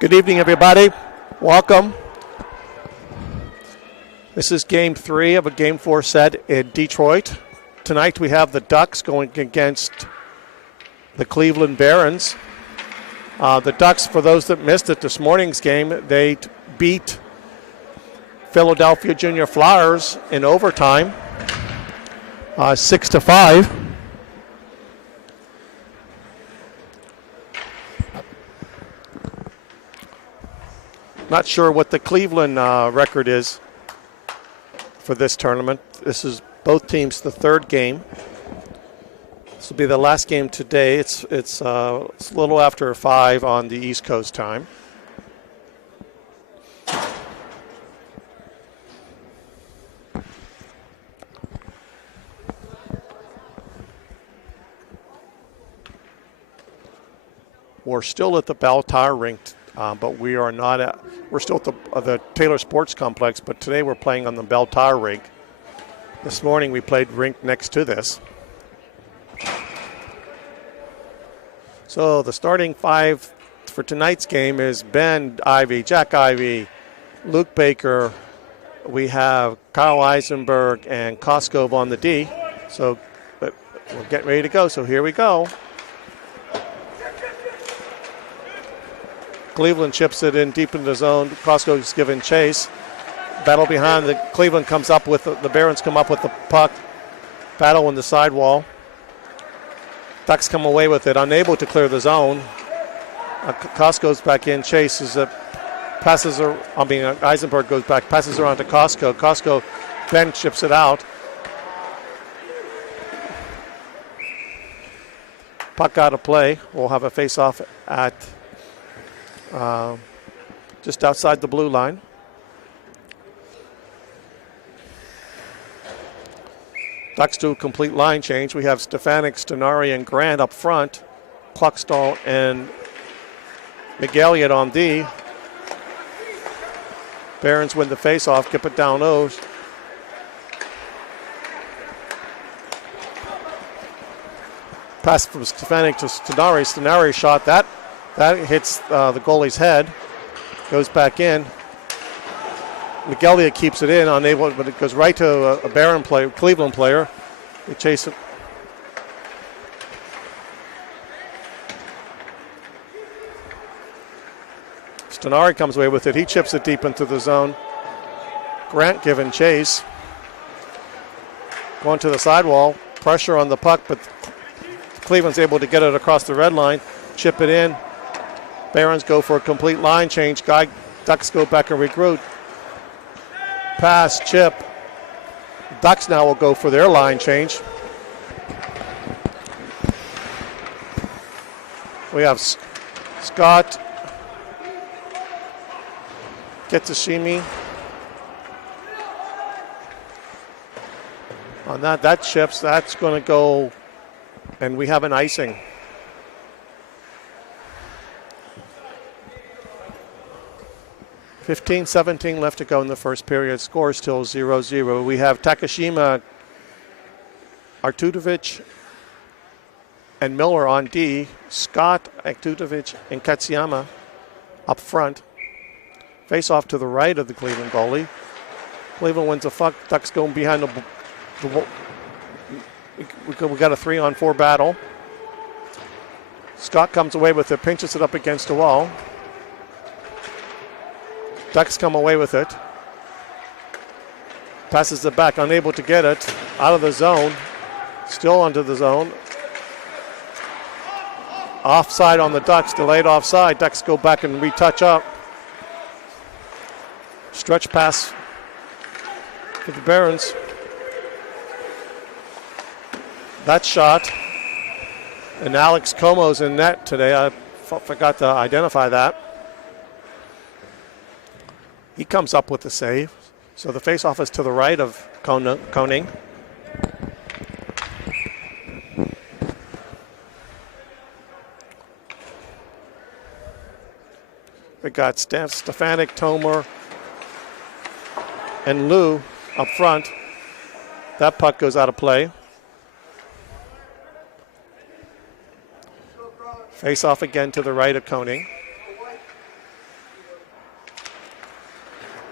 Good evening, everybody. Welcome. This is Game 3 of a Game 4 set in Detroit. Tonight we have the Ducks going against the Cleveland Barrons. The Ducks, for those that missed it, this morning's game, they beat Philadelphia Junior Flyers in overtime, 6-5. Not sure what the Cleveland record is for this tournament. This is both teams' the third game. This will be the last game today. It's a little after 5 on the East Coast time. We're still at the Bell Tire Rink. But we are not at, we're still at the Taylor Sports Complex, but today we're playing on the Bell Tire rink. This morning we played rink next to this. So the starting 5 for tonight's game is Ben Ivey, Jack Ivey, Luke Baker. We have Kyle Eisenberg and Koskov on the D. So we're getting ready to go, so here we go. Cleveland chips it in deep in the zone. Koskov is given chase. Battle behind. The Cleveland comes up with the Barrons come up with the puck. Battle in the sidewall. Ducks come away with it, unable to clear the zone. Koskov's back in. Chase is passes her. Eisenberg goes back, passes around to Koskov. Koskov then chips it out. Puck out of play. We'll have a face-off at. Just outside the blue line. Ducks do a complete line change. We have Stefanik, Stenari, and Grant up front. Kluckstall and McElliott on D. Barrons win the faceoff, get it down low. Pass from Stefanik to Stenari. Stenari shot that. That hits the goalie's head, goes back in. McElliott keeps it in, unable, but it goes right to a Barron player, Cleveland player. They chase it. Stenari comes away with it. He chips it deep into the zone. Grant given chase. Going to the sidewall. Pressure on the puck, but Cleveland's able to get it across the red line. Chip it in. Barrons go for a complete line change. Ducks go back and regroup. Pass, chip. Ducks now will go for their line change. We have Scott Getashimi on that chips. That's going to go, and we have an icing. 15-17 left to go in the first period. Score still 0-0. We have Takashima, Artudovic, and Miller on D. Scott, Artudovic, and Katsuyama up front. Face off to the right of the Cleveland goalie. Cleveland wins a fuck. Ducks going behind the we got a 3-on-4 battle. Scott comes away with it, pinches it up against the wall. Ducks come away with it. Passes it back, unable to get it. Out of the zone. Still under the zone. Offside on the Ducks, delayed offside. Ducks go back and retouch up. Stretch pass for the Barrons. That shot. And Alex Como's in net today. I forgot to identify that. He comes up with the save. So the faceoff is to the right of Koning. We got Stefanik, Tomer, and Lou up front. That puck goes out of play. Face off again to the right of Koning.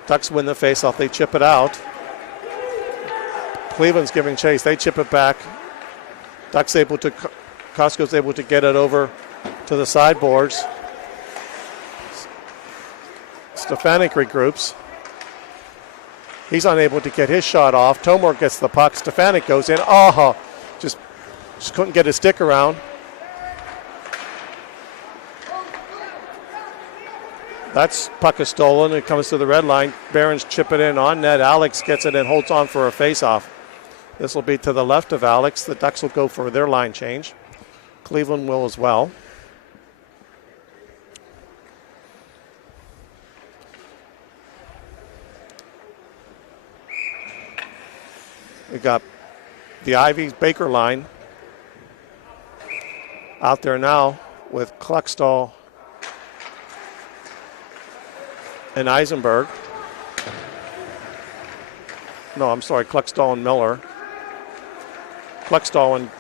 Ducks win the faceoff. They chip it out. Cleveland's giving chase. They chip it back. Costco's able to get it over to the sideboards. Stefanik regroups. He's unable to get his shot off. Tomor gets the puck. Stefanik goes in. Oh, just couldn't get his stick around. That's puck is stolen. It comes to the red line. Barrons chip it in on net. Alex gets it and holds on for a face-off. This will be to the left of Alex. The Ducks will go for their line change. Cleveland will as well. We got the Ivy Baker line out there now with Kluckstall and Eisenberg. No, I'm sorry, Kluckstall and Miller. Kluckstall and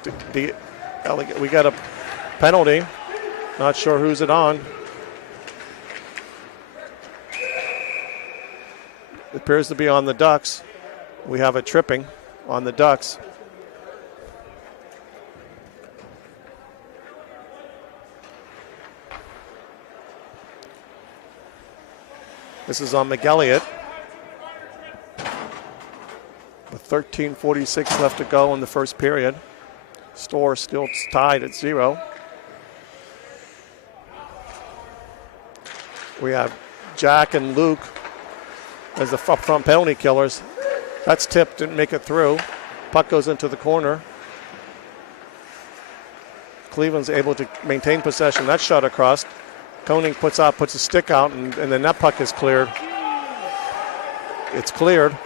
we got a penalty. Not sure who's it on. It appears to be on the Ducks. We have a tripping on the Ducks. This is on McElliott. With 13:46 left to go in the first period. Store still tied at 0. We have Jack and Luke as the front penalty killers. That's tipped, didn't make it through. Puck goes into the corner. Cleveland's able to maintain possession. That shot across. Koenig puts a stick out, and then that puck is cleared. It's cleared.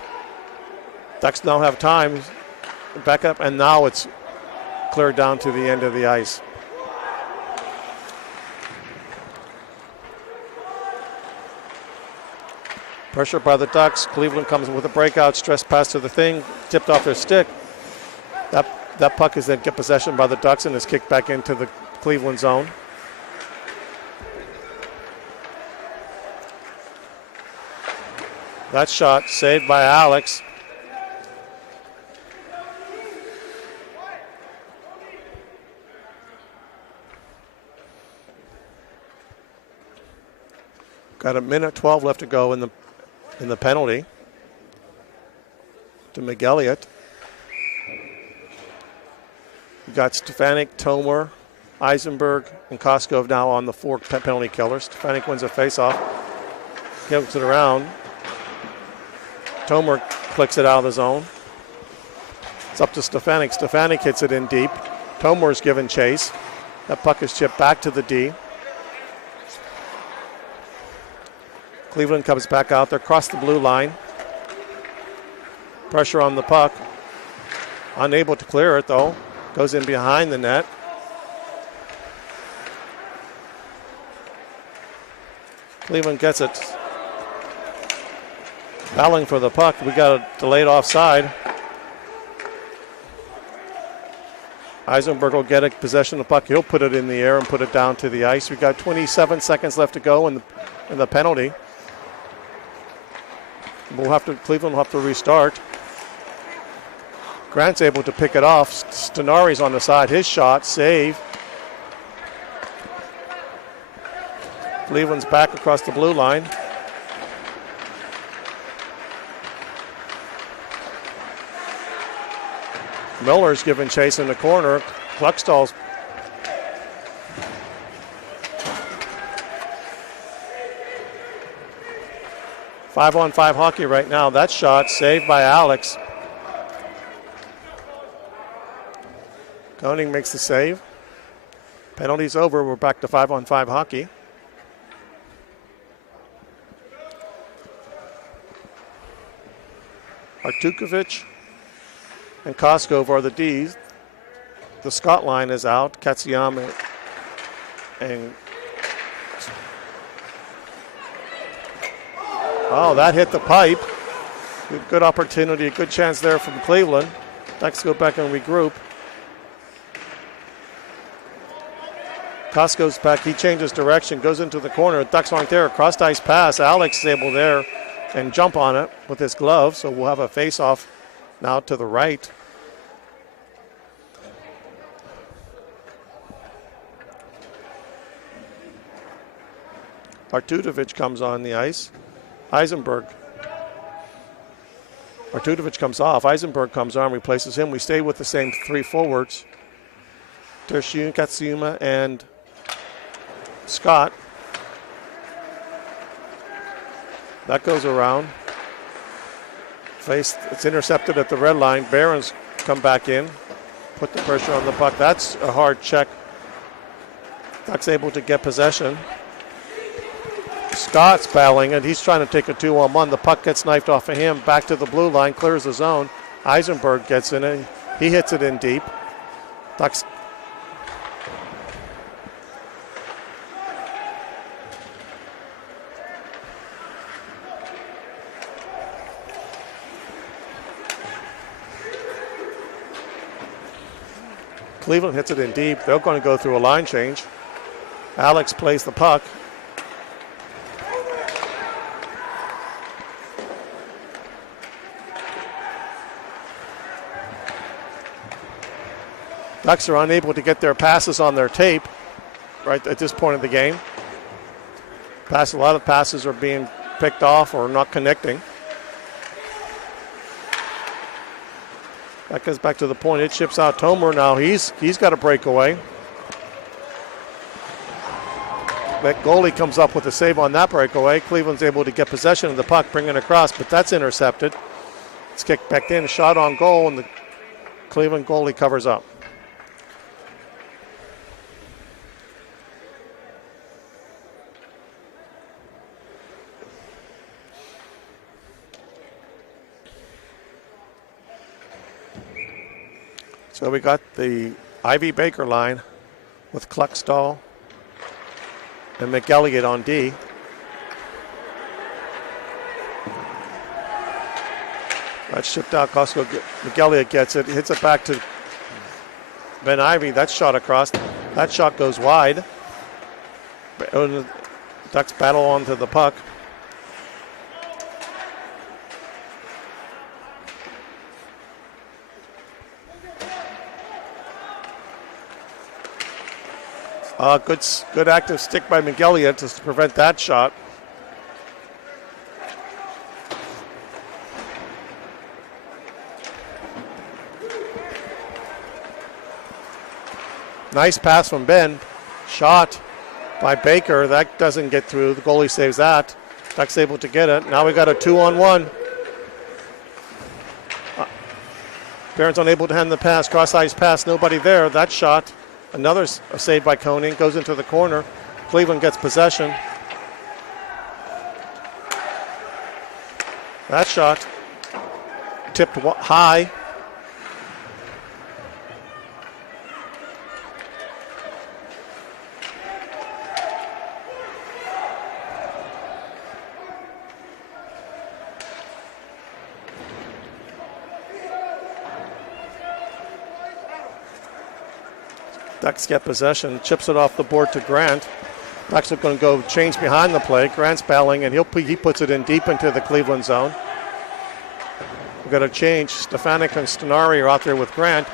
Ducks now have time. Back up, and now it's cleared down to the end of the ice. Pressure by the Ducks. Cleveland comes with a breakout, stress pass to the thing, tipped off their stick. That puck is then get possession by the Ducks and is kicked back into the Cleveland zone. That shot saved by Alex. Got a minute 12 left to go in the penalty to McElliott. We got Stefanik, Tomer, Eisenberg, and Koskov now on the 4 penalty killers. Stefanik wins a faceoff, gives it around. Tomer clicks it out of the zone. It's up to Stefanik. Stefanik hits it in deep. Tomer's given chase. That puck is chipped back to the D. Cleveland comes back out there, across the blue line. Pressure on the puck. Unable to clear it, though. Goes in behind the net. Cleveland gets it. Battling for the puck. We got a delayed offside. Eisenberg will get a possession of the puck. He'll put it in the air and put it down to the ice. We got 27 seconds left to go in the penalty. Cleveland will have to restart. Grant's able to pick it off. Stenari's on the side. His shot, save. Cleveland's back across the blue line. Miller's given chase in the corner. Kluckstall's 5-on-5 hockey right now. That shot saved by Alex. Koenig makes the save. Penalty's over. We're back to 5-on-5 hockey. Artukovic and Koskov are the Ds. The Scott line is out. Katsuyama and that hit the pipe. Good opportunity, a good chance there from Cleveland. Ducks go back and regroup. Costco's back. He changes direction, goes into the corner. Ducks aren't there. Cross ice pass. Alex is able there and jump on it with his glove, so we'll have a face-off now to the right. Artudovic comes on the ice. Eisenberg. Artudovic comes off. Eisenberg comes on, replaces him. We stay with the same three forwards. Tershun, Katsuyama, and Scott. That goes around. It's intercepted at the red line. Barrons come back in. Put the pressure on the puck. That's a hard check. Ducks able to get possession. Scott's battling it. He's trying to take a 2-on-1. The puck gets knifed off of him. Back to the blue line. Clears the zone. Eisenberg gets in it. He hits it in deep. Ducks. Cleveland hits it in deep. They're going to go through a line change. Alex plays the puck. Ducks are unable to get their passes on their tape right at this point of the game. A lot of passes are being picked off or not connecting. That goes back to the point. It ships out Tomer now. He's got a breakaway. That goalie comes up with a save on that breakaway. Cleveland's able to get possession of the puck, bring it across, but that's intercepted. It's kicked back in, shot on goal, and the Cleveland goalie covers up. So we got the Ivy Baker line with Kluckstall and McElligott on D. That's shipped out. McElligott gets it, hits it back to Ben Ivy. That shot across. That shot goes wide. The Ducks battle onto the puck. Good active stick by McElligott to prevent that shot. Nice pass from Ben. Shot by Baker. That doesn't get through. The goalie saves that. Ducks able to get it. Now we got a 2-on-1. Barrons unable to hand the pass. Cross-ice pass. Nobody there. That shot. Another save by Koenig, goes into the corner. Cleveland gets possession. That shot tipped high. Ducks get possession, chips it off the board to Grant. Ducks are going to go change behind the play. Grant's battling, and he puts it in deep into the Cleveland zone. We've got a change. Stefanik and Stenari are out there with Grant.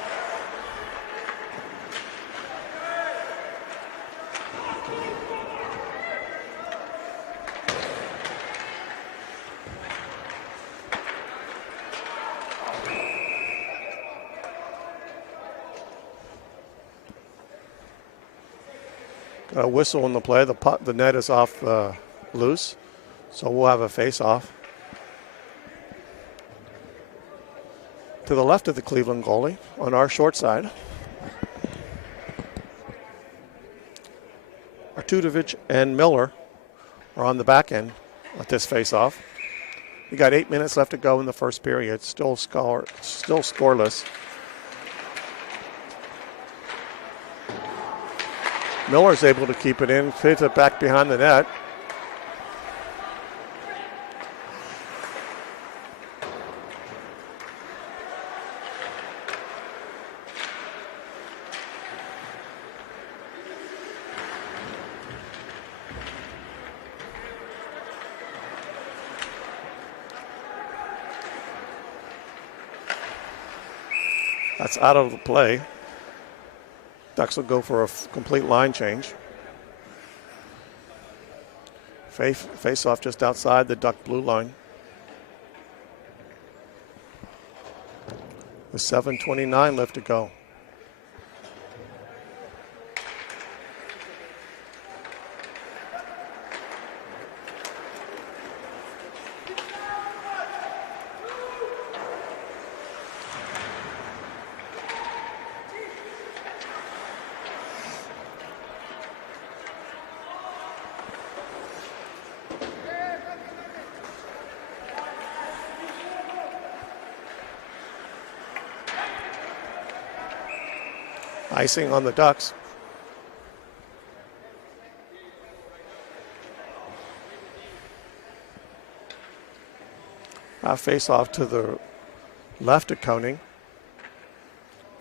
A whistle in the play. The net is off loose, so we'll have a face-off. To the left of the Cleveland goalie on our short side. Artudovic and Miller are on the back end at this face-off. We got 8 minutes left to go in the first period. Still scoreless. Miller's able to keep it in, hits it back behind the net. That's out of the play. Ducks will go for a complete line change. Face off just outside the Duck blue line. With 7:29 left to go. Icing on the Ducks. Face off to the left of Koning.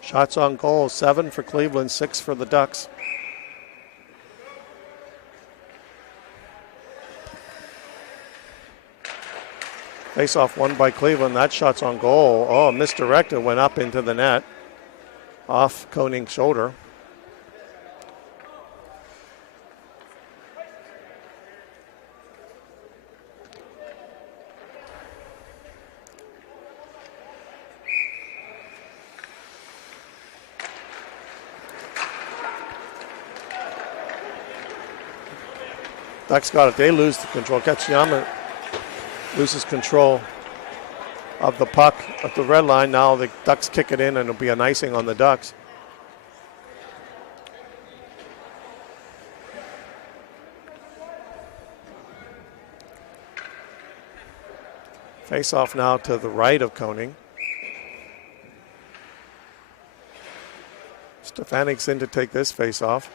Shots on goal, 7 for Cleveland, 6 for the Ducks. Face off won by Cleveland. That shot's on goal. Oh, misdirected, went up into the net. Off Koning's shoulder. Ducks got it. They lose the control. Katsuyama loses control of the puck at the red line. Now the Ducks kick it in and it'll be an icing on the Ducks. Face off now to the right of Koning. Stefanik's in to take this face off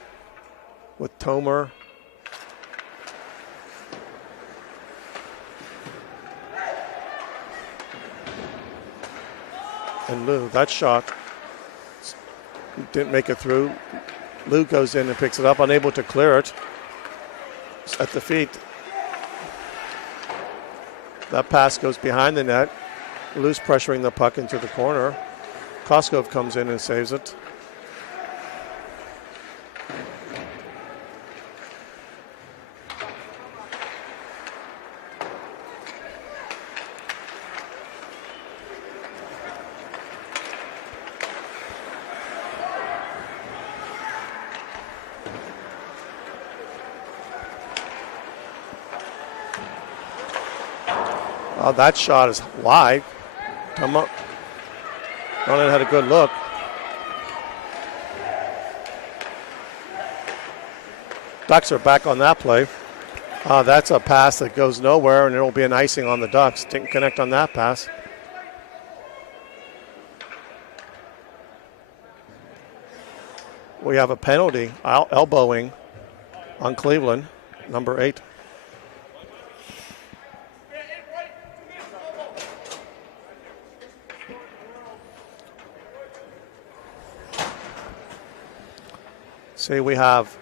with Tomer. And Lou, that shot didn't make it through. Lou goes in and picks it up, unable to clear it. It's at the feet. That pass goes behind the net. Lou's pressuring the puck into the corner. Koskov comes in and saves it. Oh, that shot is wide. Come up. Ronan had a good look. Ducks are back on that play. That's a pass that goes nowhere, and it'll be an icing on the Ducks. Didn't connect on that pass. We have a penalty, elbowing on Cleveland, number 8. See, we have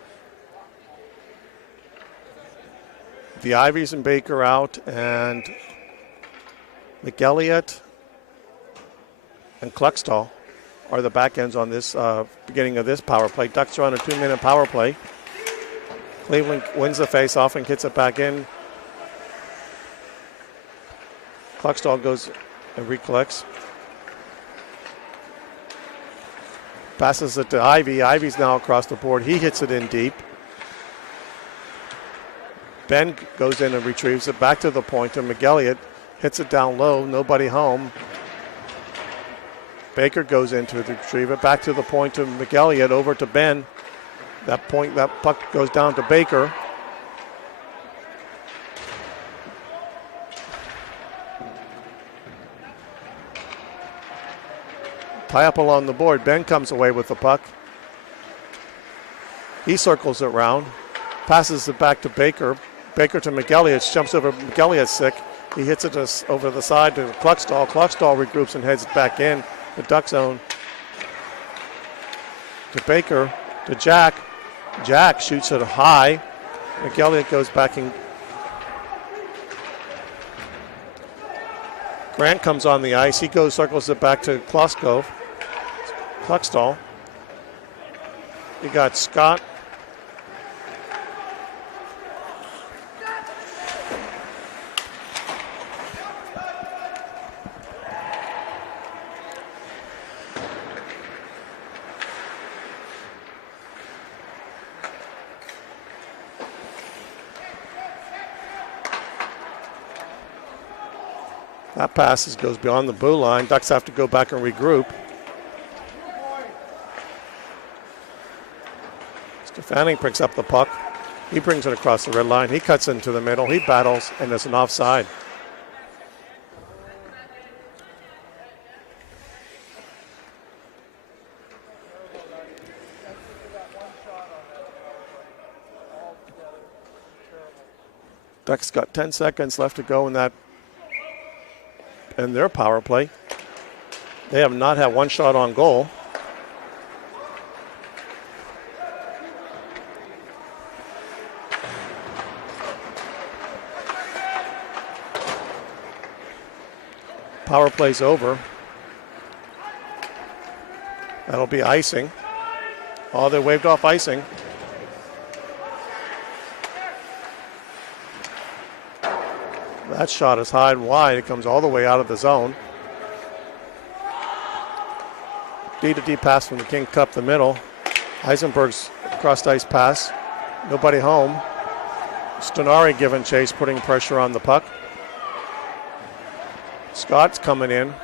the Ivies and Baker out, and McElliott and Kluckstall are the back ends on this beginning of this power play. Ducks are on a 2-minute power play. Cleveland wins the face-off and gets it back in. Kluckstall goes and recollects. Passes it to Ivy. Ivy's now across the board. He hits it in deep. Ben goes in and retrieves it back to the point, and McElliott hits it down low. Nobody home. Baker goes in to retrieve it back to the point to McElliott, over to Ben. That puck goes down to Baker. Tie up along the board. Ben comes away with the puck. He circles it round. Passes it back to Baker. Baker to McElliott. Jumps over McElliott's stick. He hits it over the side to Kluckstall. Kluckstall regroups and heads back in the Duck zone. To Baker. To Jack. Jack shoots it high. McElliott goes back and Grant comes on the ice. He circles it back to Kloskov. puck stall. You got Scott. That pass goes beyond the blue line. Ducks have to go back and regroup. Fanning picks up the puck. He brings it across the red line. He cuts into the middle. He battles, and it's an offside. Ducks got 10 seconds left to go in their power play. They have not had one shot on goal. Power play's over. That'll be icing. Oh, they waved off icing. That shot is high and wide. It comes all the way out of the zone. D-to-D pass from the King Cup, the middle. Eisenberg's cross-ice pass. Nobody home. Stenari giving chase, putting pressure on the puck. Scott's coming in.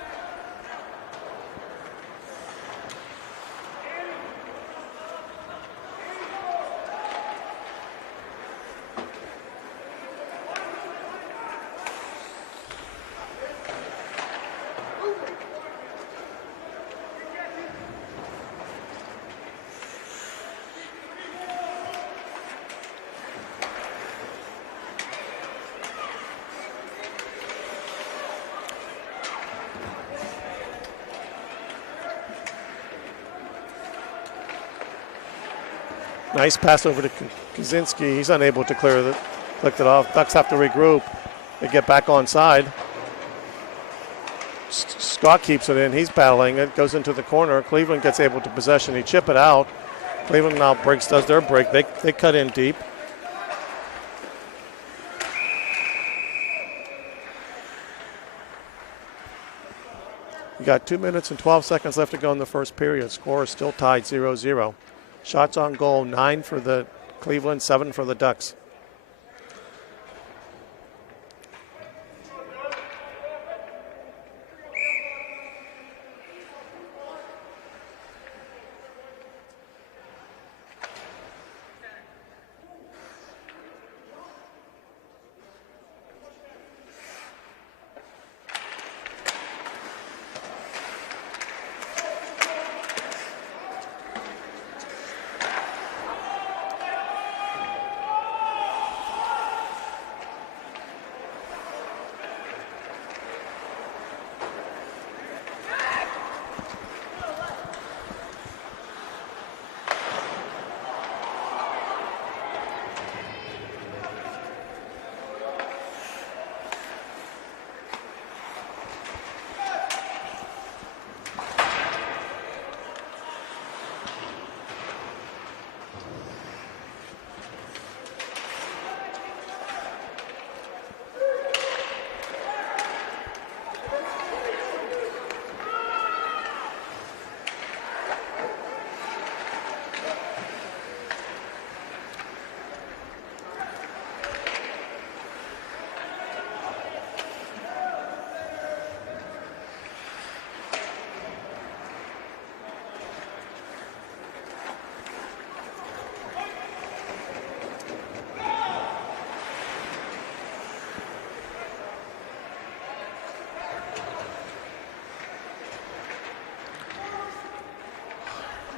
Nice pass over to Kaczynski. He's unable to click it off. Ducks have to regroup. They get back on side. Scott keeps it in. He's battling. It goes into the corner. Cleveland gets able to possession. He chip it out. Cleveland now does their break. They cut in deep. You got 2 minutes and 12 seconds left to go in the first period. Score is still tied 0-0. Shots on goal, 9 for the Cleveland, 7 for the Ducks.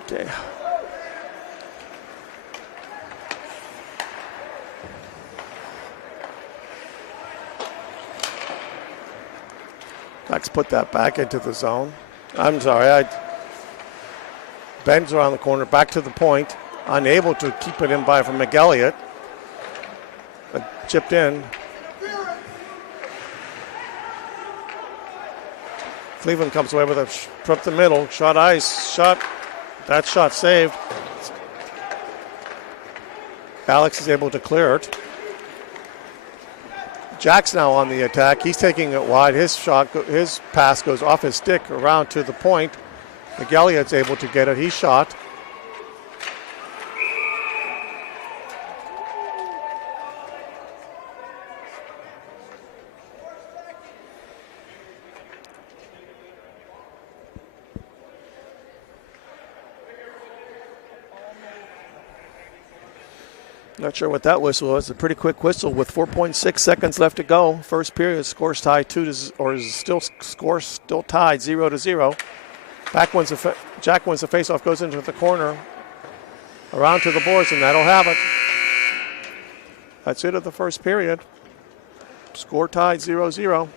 Okay. Ducks put that back into the zone. I'm sorry, bends around the corner, back to the point, unable to keep it in by from McElliott. But chipped in. Cleveland comes away with a from the middle, shot ice, shot That shot saved. Alex is able to clear it. Jack's now on the attack. He's taking it wide. His pass goes off his stick around to the point. Miguel is able to get it. He shot. Not sure what that whistle was. A pretty quick whistle with 4.6 seconds left to go. First period, score's tied score still tied 0-0. Jack wins the faceoff, goes into the corner, around to the boards, and that'll have it. That's it of the first period. Score tied 0-0.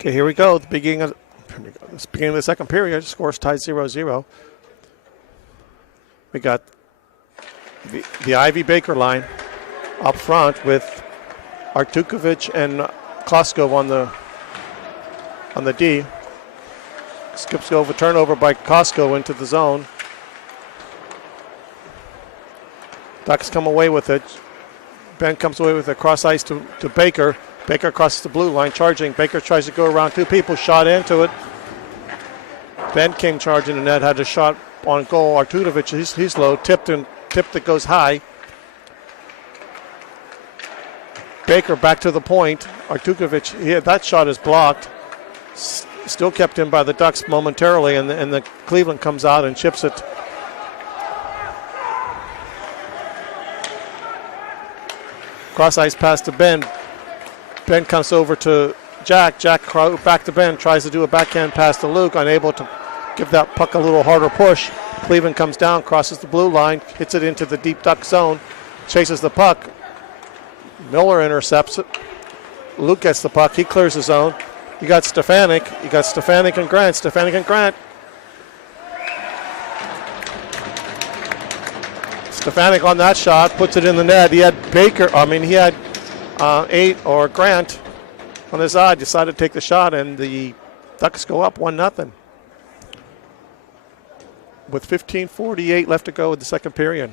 Okay, here we go. The beginning of the second period. Scores tied 0-0. We got the Ivy Baker line up front with Artukovic and Koskov on the D. Skips over turnover by Koskov into the zone. Ducks come away with it. Ben comes away with it cross ice to Baker. Baker crosses the blue line, charging. Baker tries to go around two people, shot into it. Ben came charging the net, had a shot on goal. Artukovic, he's low, tipped that goes high. Baker back to the point. Artukovic, that shot is blocked. Still kept in by the Ducks momentarily, and the Cleveland comes out and chips it. Cross ice pass to Ben. Ben comes over to Jack. Jack back to Ben, tries to do a backhand pass to Luke, unable to give that puck a little harder push. Cleveland comes down, crosses the blue line, hits it into the deep Duck zone, chases the puck. Miller intercepts it. Luke gets the puck. He clears the zone. You got Stefanik. And Grant. Stefanik and Grant. Stefanik on that shot puts it in the net. He had Grant on his side, decided to take the shot, and the Ducks go up 1-0 with 15:48 left to go in the second period.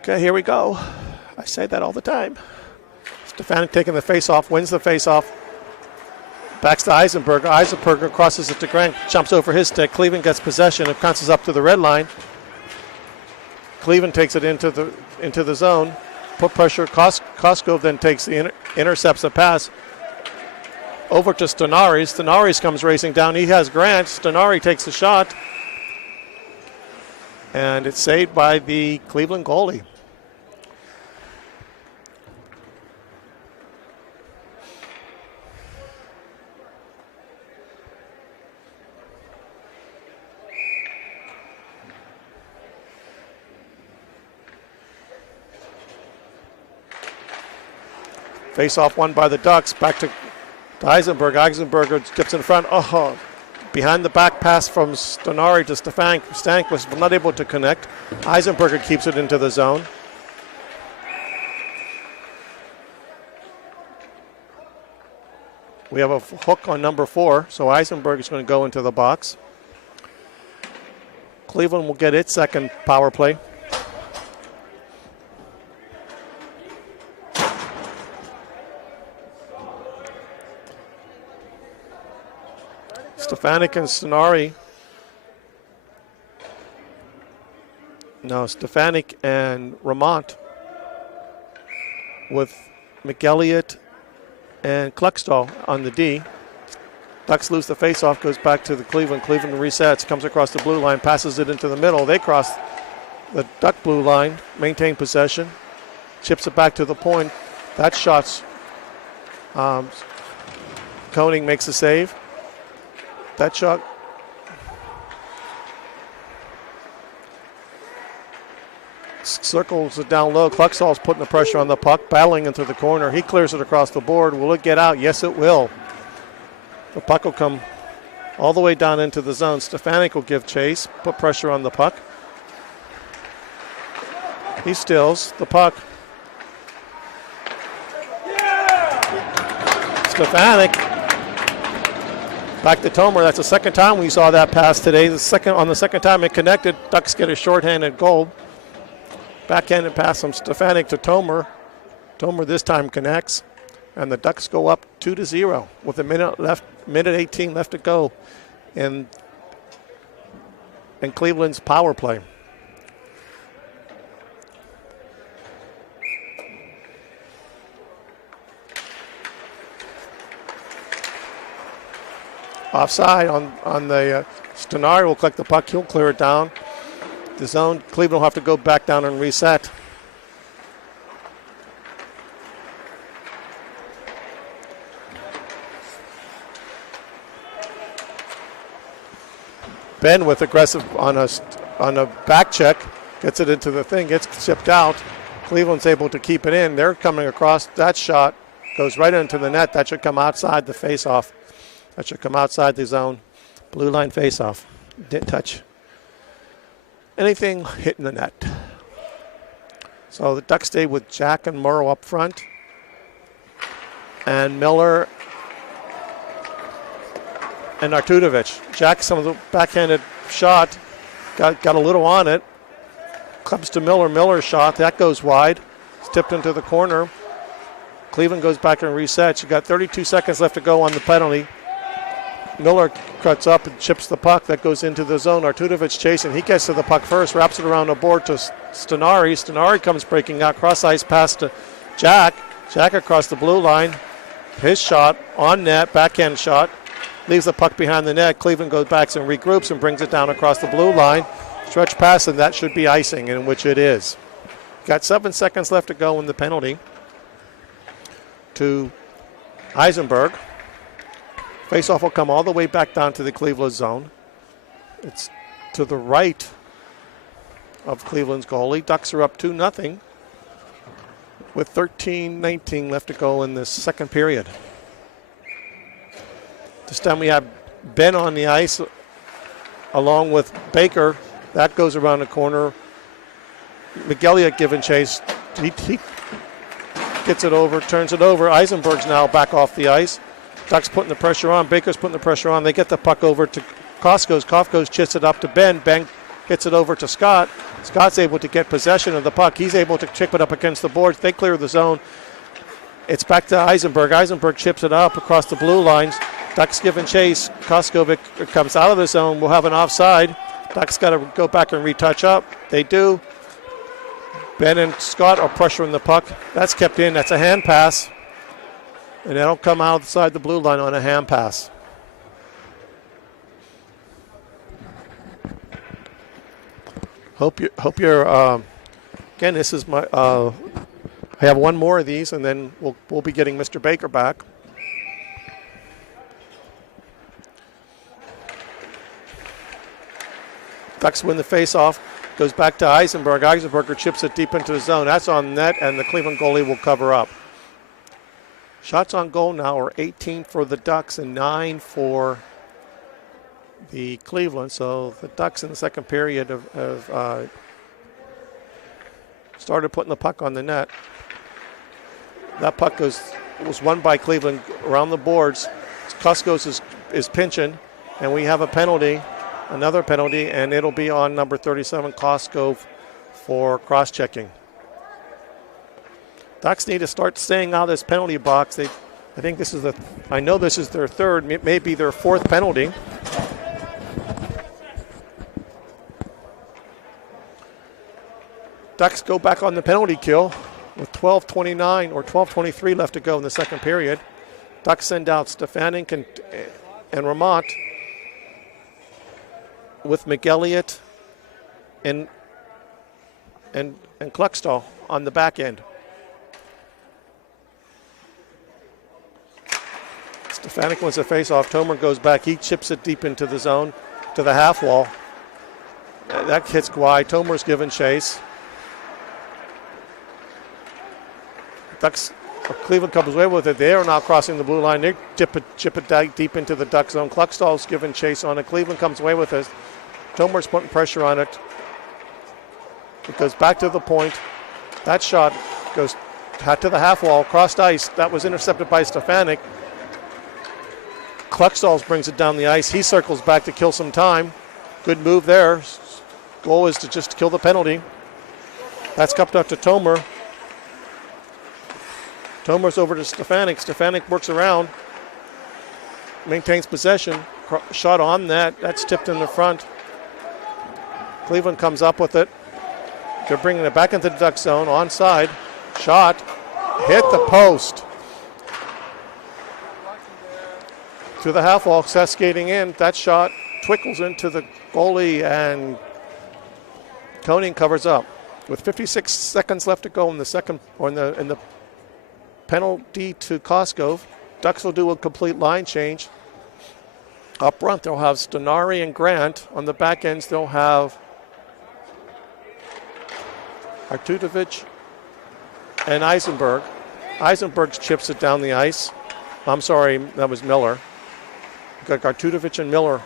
Okay, here we go. I say that all the time. Stefanik taking the face-off, wins the face-off. Backs to Eisenberger. Eisenberger crosses it to Grant, jumps over his stick. Cleveland gets possession. It bounces up to the red line. Cleveland takes it into the zone. put pressure. Koskov then takes the intercepts the pass over to Stenaris. Stenaris comes racing down. He has Grant. Stenari takes the shot. And it's saved by the Cleveland goalie. Face off won by the Ducks. Back to Eisenberg. Eisenberg gets in front. Oh, behind the back pass from Stenari to Stefanik. Stank was not able to connect. Eisenberger keeps it into the zone. We have a hook on number 4, so Eisenberg is going to go into the box. Cleveland will get its second power play. Stefanik and Stenari. No, Stefanik and Ramont with McElliott and Kluckstall on the D. Ducks lose the faceoff, goes back to the Cleveland. Cleveland resets, comes across the blue line, passes it into the middle. They cross the Duck blue line, maintain possession, chips it back to the point. That shot's Koenig makes a save. That shot circles it down low. Kluckstall's putting the pressure on the puck, battling into the corner. He clears it across the board. Will it get out? Yes, it will. The puck will come all the way down into the zone. Stefanik will give chase, put pressure on the puck. He stills the puck. Stefanik back to Tomer. That's the second time we saw that pass today. On the second time it connected, Ducks get a shorthanded goal. Backhanded pass from Stefanik to Tomer. Tomer this time connects, and the Ducks go up 2-0 with a minute 18 left to go in Cleveland's power play. Offside on the Stenari will collect the puck. He'll clear it down. The zone, Cleveland will have to go back down and reset. Ben with aggressive on a back check, gets it into the thing, gets chipped out. Cleveland's able to keep it in. They're coming across. That shot goes right into the net. That should come outside the face-off. That should come outside the zone. Blue line face-off. Didn't touch anything hitting the net. So the Ducks stay with Jack and Morrow up front. And Miller and Artudovic. Jack, some of the backhanded shot, got a little on it. Comes to Miller. Miller's shot, that goes wide. It's tipped into the corner. Cleveland goes back and resets. You got 32 seconds left to go on the penalty. Miller cuts up and chips the puck. That goes into the zone. Artudovic chasing. He gets to the puck first, wraps it around the board to Stenari. Stenari comes breaking out. Cross ice pass to Jack. Jack across the blue line. His shot on net, backhand shot. Leaves the puck behind the net. Cleveland goes back and regroups and brings it down across the blue line. Stretch pass, and that should be icing, in which it is. Got 7 seconds left to go in the penalty to Eisenberg. Faceoff will come all the way back down to the Cleveland zone. It's to the right of Cleveland's goalie. Ducks are up 2-0 with 13:19 left to go in the second period. This time we have Ben on the ice along with Baker. That goes around the corner. McElliott giving chase. He gets it over, turns it over. Eisenberg's now back off the ice. Ducks putting the pressure on. Baker's putting the pressure on. They get the puck over to Koskos. Koskos chits it up to Ben. Ben gets it over to Scott. Scott's able to get possession of the puck. He's able to chip it up against the boards. They clear the zone. It's back to Eisenberg. Eisenberg chips it up across the blue lines. Ducks giving chase. Koskovic comes out of the zone. We'll have an offside. Ducks got to go back and retouch up. They do. Ben and Scott are pressuring the puck. That's kept in. That's a hand pass. And that'll come outside the blue line on a hand pass. Hope you're. Again, this is my. I have one more of these, and then we'll be getting Mr. Baker back. Ducks win the face-off. Goes back to Eisenberg. Eisenberger chips it deep into the zone. That's on net, and the Cleveland goalie will cover up. Shots on goal now are 18 for the Ducks and 9 for the Cleveland. So the Ducks in the second period have started putting the puck on the net. That puck was won by Cleveland around the boards. Kuskos is pinching, and we have a penalty, another penalty, and it'll be on number 37, Koskov, for cross-checking. Ducks need to start staying out of this penalty box. I know this is their third, it may be their fourth penalty. Ducks go back on the penalty kill with 12:29 or 12:23 left to go in the second period. Ducks send out Stefanik and Ramont with McElliott and Kluckstall on the back end. Stefanik wins a face-off. Tomer goes back. He chips it deep into the zone to the half wall. That hits wide. Tomer's given chase. Cleveland comes away with it. They are now crossing the blue line. They chip it deep into the Duck zone. Kluckstall's given chase on it. Cleveland comes away with it. Tomer's putting pressure on it. It goes back to the point. That shot goes to the half wall, crossed ice. That was intercepted by Stefanik. Kluckstall brings it down the ice. He circles back to kill some time. Good move there. Goal is to just kill the penalty. That's cupped up to Tomer. Tomer's over to Stefanik. Stefanik works around, maintains possession. Shot on that. That's tipped in the front. Cleveland comes up with it. They're bringing it back into the Duck zone. Onside. Shot. Hit the post. To the half wall. Seth skating in. That shot twinkles into the goalie, and Koning covers up. With 56 seconds left to go in the second, or in the penalty to Koskov. Ducks will do a complete line change. Up front, they'll have Stenari and Grant. On the back ends, they'll have Artudovic and Eisenberg. Eisenberg chips it down the ice. I'm sorry, that was Miller. We've got Artudovic and Miller.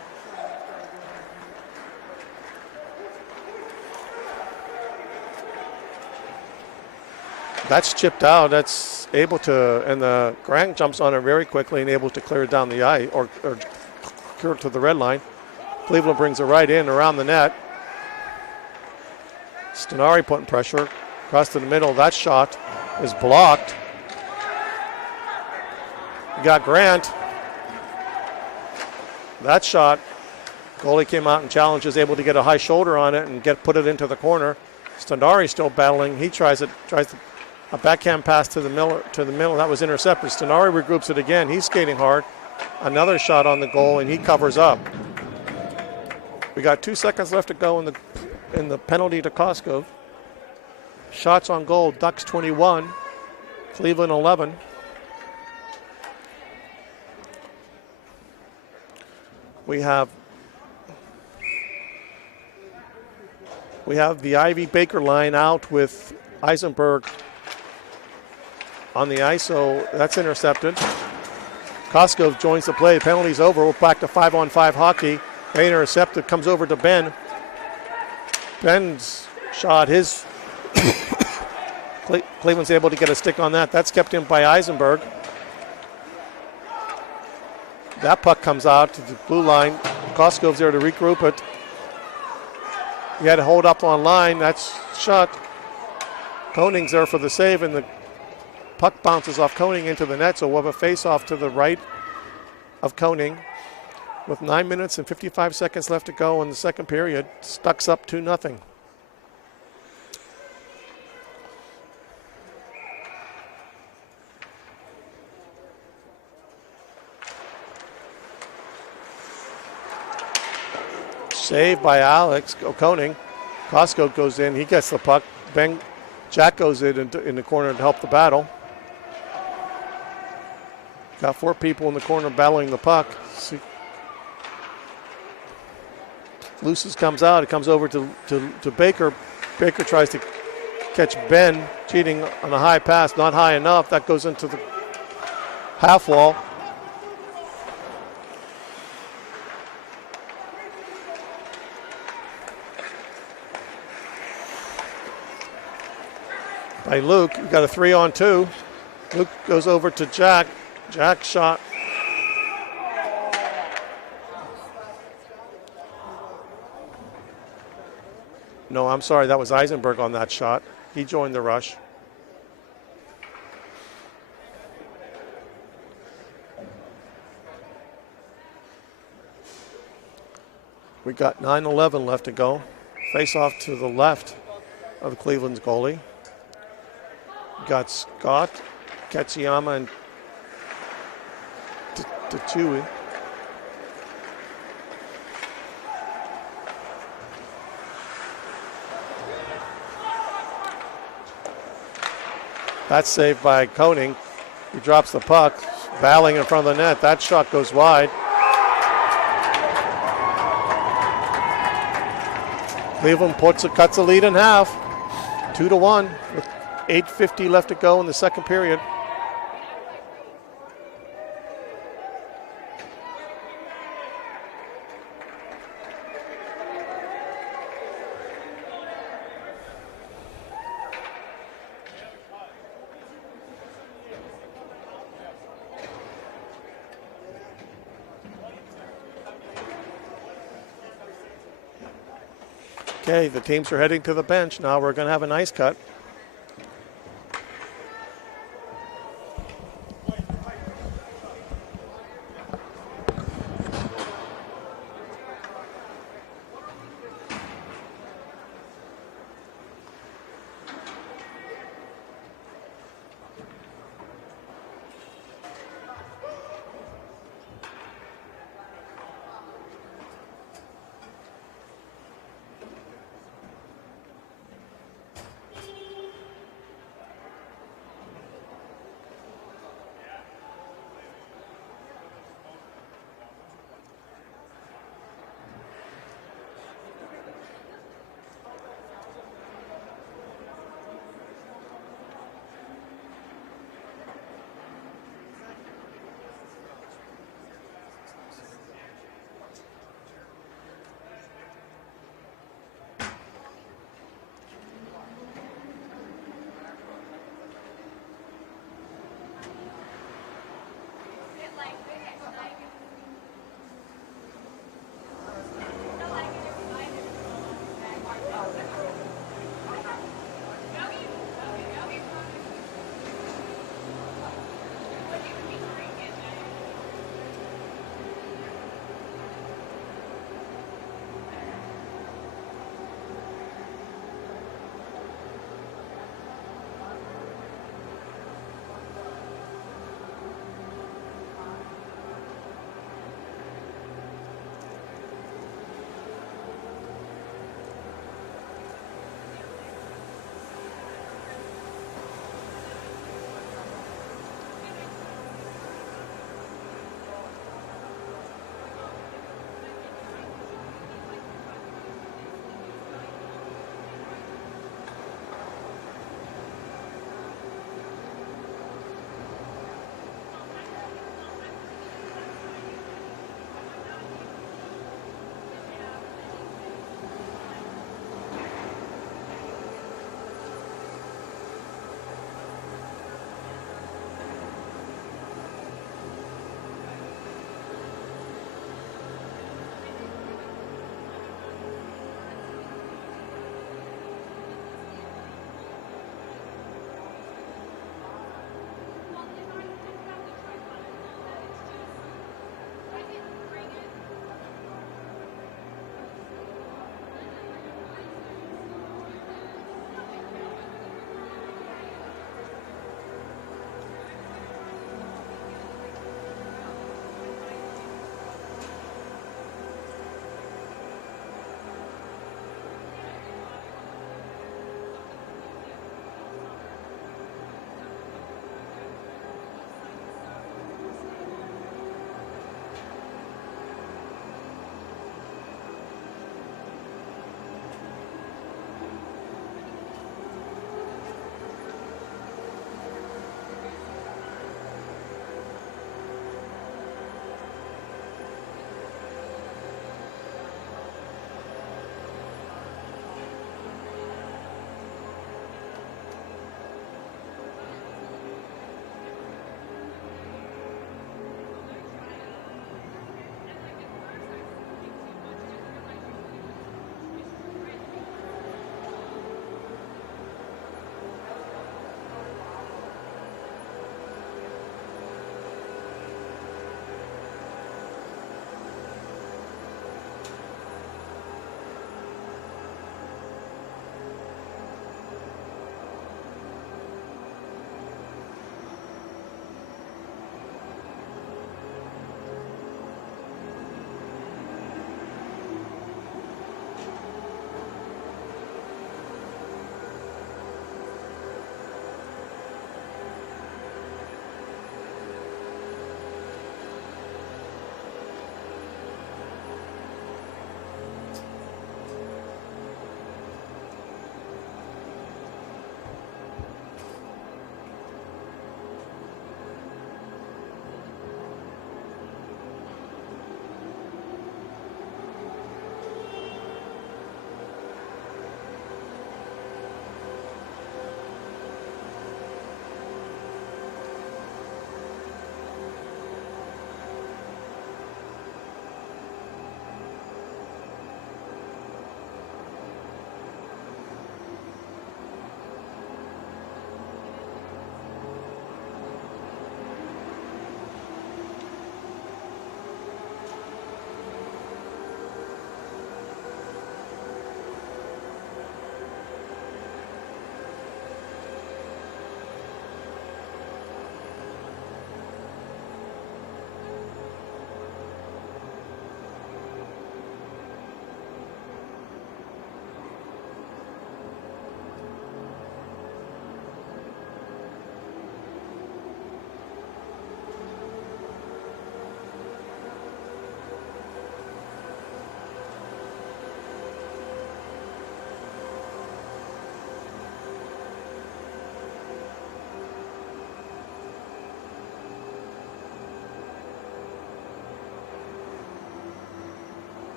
That's chipped out. That's able to, and the Grant jumps on it very quickly and able to clear it down the ice, or clear it to the red line. Cleveland brings it right in around the net. Stenari putting pressure across to the middle. That shot is blocked. You got Grant. That shot, goalie came out and challenges, able to get a high shoulder on it and put it into the corner. Stenari still battling. He tries a backhand pass to the middle. That was intercepted. Stenari regroups it again. He's skating hard. Another shot on the goal, and he covers up. We got 2 seconds left to go in the penalty to Koskov. Shots on goal, Ducks 21, Cleveland 11. We have the Ivy Baker line out with Eisenberg on the ice, so that's intercepted. Koskov joins the play. Penalty's over. We're back to 5-on-5 hockey. They intercept it. Comes over to Ben. Ben's shot. His Cleveland's able to get a stick on that. That's kept in by Eisenberg. That puck comes out to the blue line. Koskov's there to regroup it. He had to hold up on line. That's shot. Koning's there for the save, and the puck bounces off Koning into the net, so we'll have a face-off to the right of Koning. With 9 minutes and 55 seconds left to go in the second period, Ducks up 2-0. Saved by Alex Koning. Costco goes in. He gets the puck. Jack goes in the corner to help the battle. Got 4 people in the corner battling the puck. Lucis comes out. It comes over to Baker. Baker tries to catch Ben cheating on a high pass. Not high enough. That goes into the half wall. By Luke. We got a 3-on-2. Luke goes over to Jack. Jack shot. No, I'm sorry. That was Eisenberg on that shot. He joined the rush. We got 9:11 left to go. Face off to the left of Cleveland's goalie. We got Scott, Katsuyama, and Tachui. That's saved by Koning. He drops the puck, battling in front of the net. That shot goes wide. Cleveland cuts the lead in half, 2-1, with 8:50 left to go in the second period. Okay, the teams are heading to the bench. Now we're going to have an ice cut.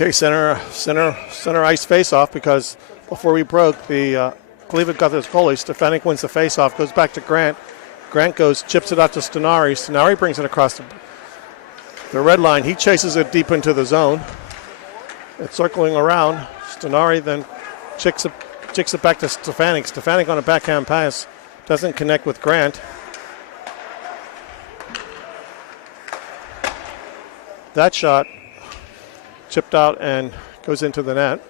Okay, center ice face-off, because before we broke, the Cleveland got this goalie. Stefanik wins the face-off, goes back to Grant. Grant chips it out to Stenari. Stenari brings it across the red line. He chases it deep into the zone. It's circling around. Stenari then chicks it back to Stefanik. Stefanik on a backhand pass. Doesn't connect with Grant. That shot chipped out and goes into the net.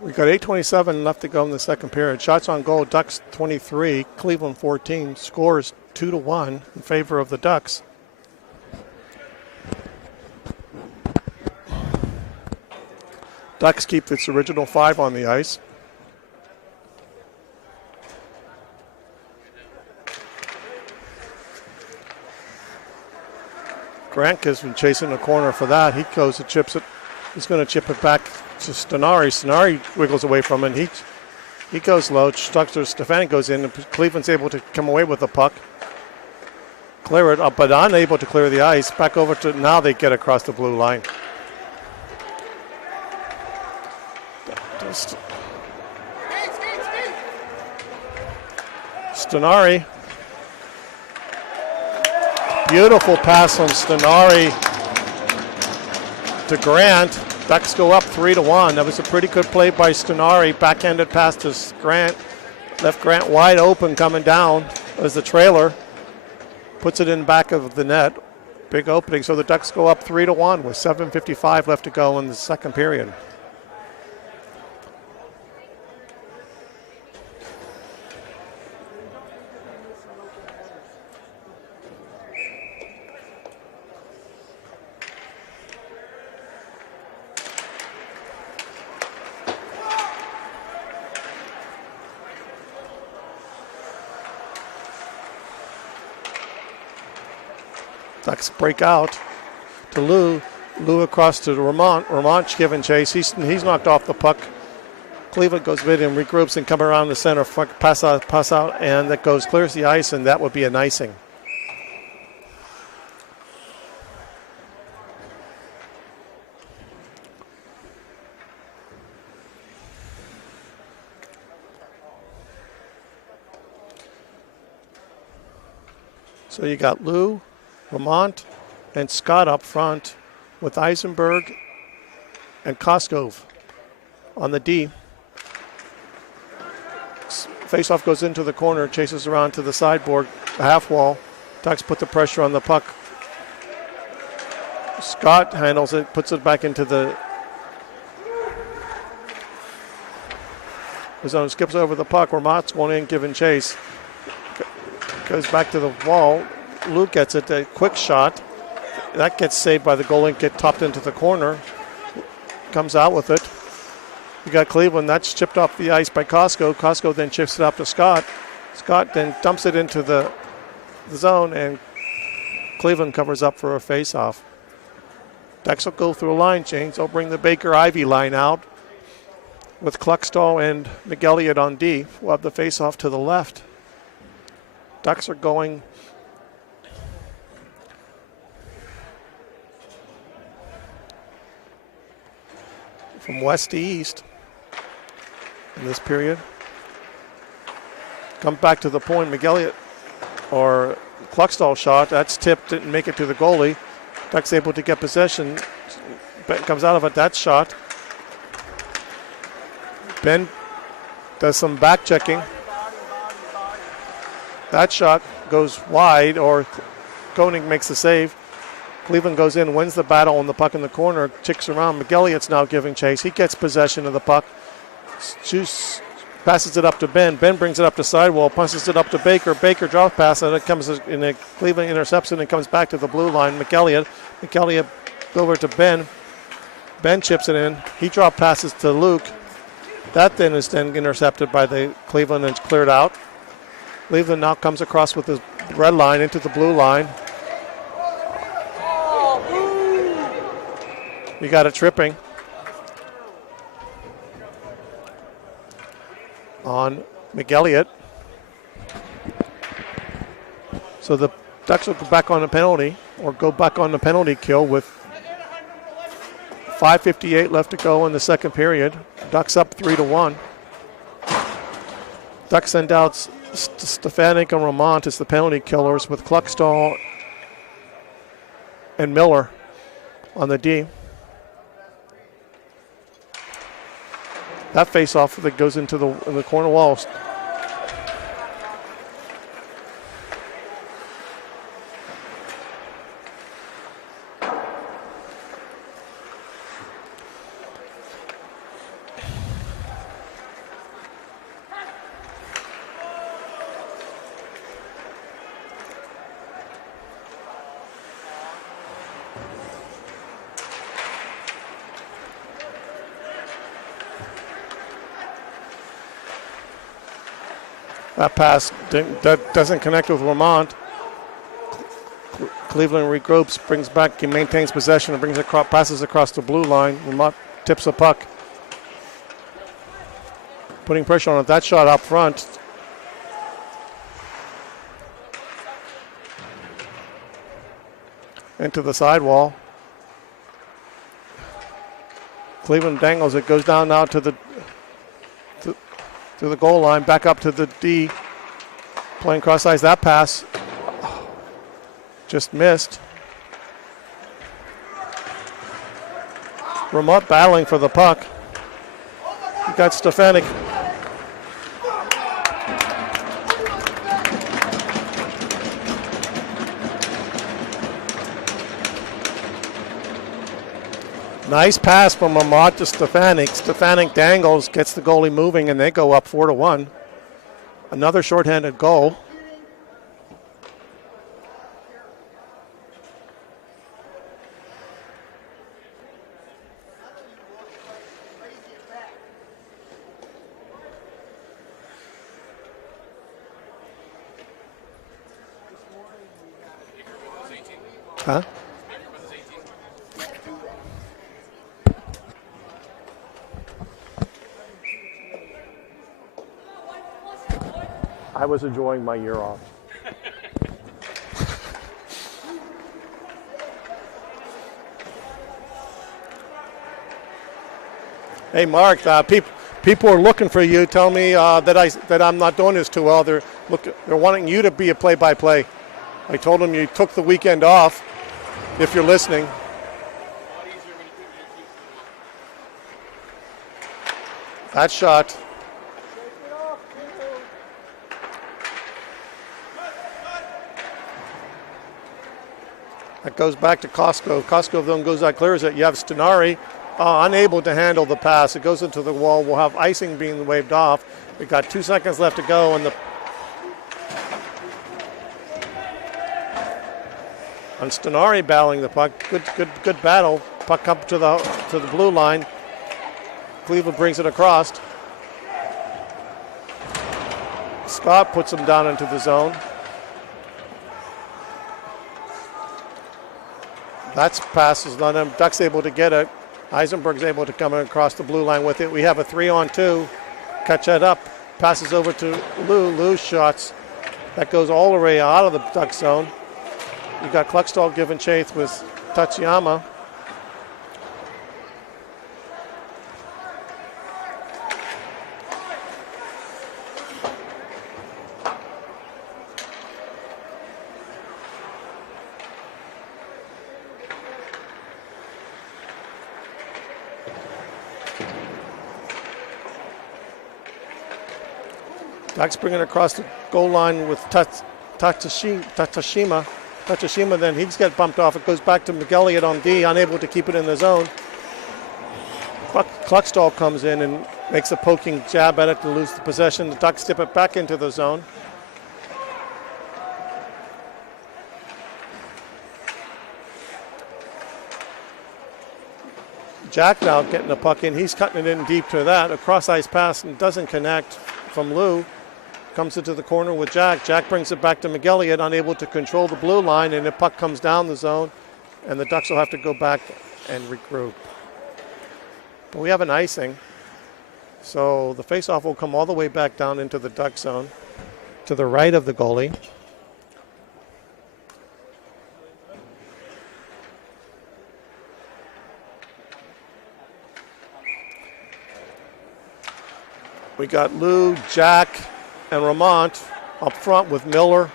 We got 8:27 left to go in the second period. Shots on goal, Ducks 23, Cleveland 14. Scores 2-1 in favor of the Ducks. Ducks keep its original 5 on the ice. Grant has been chasing the corner for that. He goes and chips it. He's going to chip it back to Stenari. Stenari wiggles away from it. He goes low. Stefanik goes in. And Cleveland's able to come away with the puck. Clear it up, but unable to clear the ice. Back over to, now they get across the blue line. Stenari. Beautiful pass from Stenari to Grant. Ducks go up 3-1. That was a pretty good play by Stenari. Backhanded pass to Grant. Left Grant wide open coming down as the trailer. Puts it in back of the net. Big opening. So the Ducks go up 3-1 with 7:55 left to go in the second period. Ducks break out to Lou. Lou across to Ramont. Ramont giving chase. He's knocked off the puck. Cleveland goes mid and regroups and come around the center. Pass out, and that clears the ice, and that would be an icing. So you got Lou, Lamont, and Scott up front with Eisenberg and Koskov on the D. Faceoff goes into the corner, chases around to the sideboard, half wall. Ducks put the pressure on the puck. Scott handles it, puts it back into the zone, skips over the puck. Ramont's going in, giving chase. Goes back to the wall. Luke gets it, a quick shot. That gets saved by the goalie, get topped into the corner. Comes out with it. You got Cleveland, that's chipped off the ice by Costco. Costco then chips it up to Scott. Scott then dumps it into the zone, and Cleveland covers up for a face-off. Ducks will go through a line change. They'll bring the Baker-Ivy line out with Kluckstall and McElliott on D. We'll have the face-off to the left. Ducks are going from west to east in this period. Come back to the point. McElliott or Kluckstall shot. That's tipped, didn't make it to the goalie. Ducks able to get possession. Ben comes out of it. That shot. Ben does some back checking. That shot goes wide, or Koenig makes the save. Cleveland goes in, wins the battle on the puck in the corner, chicks around. McElliott's now giving chase. He gets possession of the puck. Juice passes it up to Ben. Ben brings it up to sidewall, punches it up to Baker. Baker drop pass, and it comes in a Cleveland intercepts it and comes back to the blue line. McElliott over to Ben. Ben chips it in. He drop passes to Luke. That then is intercepted by the Cleveland and it's cleared out. Cleveland now comes across with the red line into the blue line. You got a tripping on McElliott. So the Ducks will go back on the penalty, or go back on the penalty kill with 5:58 left to go in the second period. Ducks up 3-1. Ducks send out Stefanik and Ramont as the penalty killers with Kluckstall and Miller on the D. That face-off that goes into the corner walls. That pass that doesn't connect with Vermont. Cleveland regroups, brings back, he maintains possession and passes across the blue line. Vermont tips the puck. Putting pressure on it. That shot up front. Into the sidewall. Cleveland dangles it, goes down now to the goal line, back up to the D. Playing cross ice, that pass just missed. Ramont battling for the puck. You got Stefanik. Nice pass from Ramont to Stefanik. Stefanik dangles, gets the goalie moving, and they go up 4-1. Another shorthanded goal. Huh? I was enjoying my year off. Hey, Mark, people are looking for you. Tell me that I'm not doing this too well. They're wanting you to be a play-by-play. I told them you took the weekend off, if you're listening. That shot. That goes back to Costco. Costco then goes out, clears it. You have Stenari unable to handle the pass. It goes into the wall. We'll have icing being waved off. We've got 2 seconds left to go, and Stenari battling the puck. Good battle. Puck up to the blue line. Cleveland brings it across. Scott puts him down into the zone. That's passes on him. Duck's able to get it. Eisenberg's able to come across the blue line with it. We have a 3-on-2. Catch that up. Passes over to Lou. Lou's shots. That goes all the way out of the Duck zone. You got Kluckstall giving chase with Tachiyama. Ducks bringing it across the goal line with Tatashima. Tatashima, then he's got bumped off. It goes back to McElliott on D, unable to keep it in the zone. Kluckstall comes in and makes a poking jab at it to lose the possession. The Ducks tip it back into the zone. Jack now getting the puck in. He's cutting it in deep to that. A cross-ice pass and doesn't connect from Lou. Comes into the corner with Jack. Jack brings it back to McElliott, unable to control the blue line, and the puck comes down the zone, and the Ducks will have to go back and regroup. But we have an icing, so the faceoff will come all the way back down into the Duck zone to the right of the goalie. We got Lou, Jack, and Ramont up front with Miller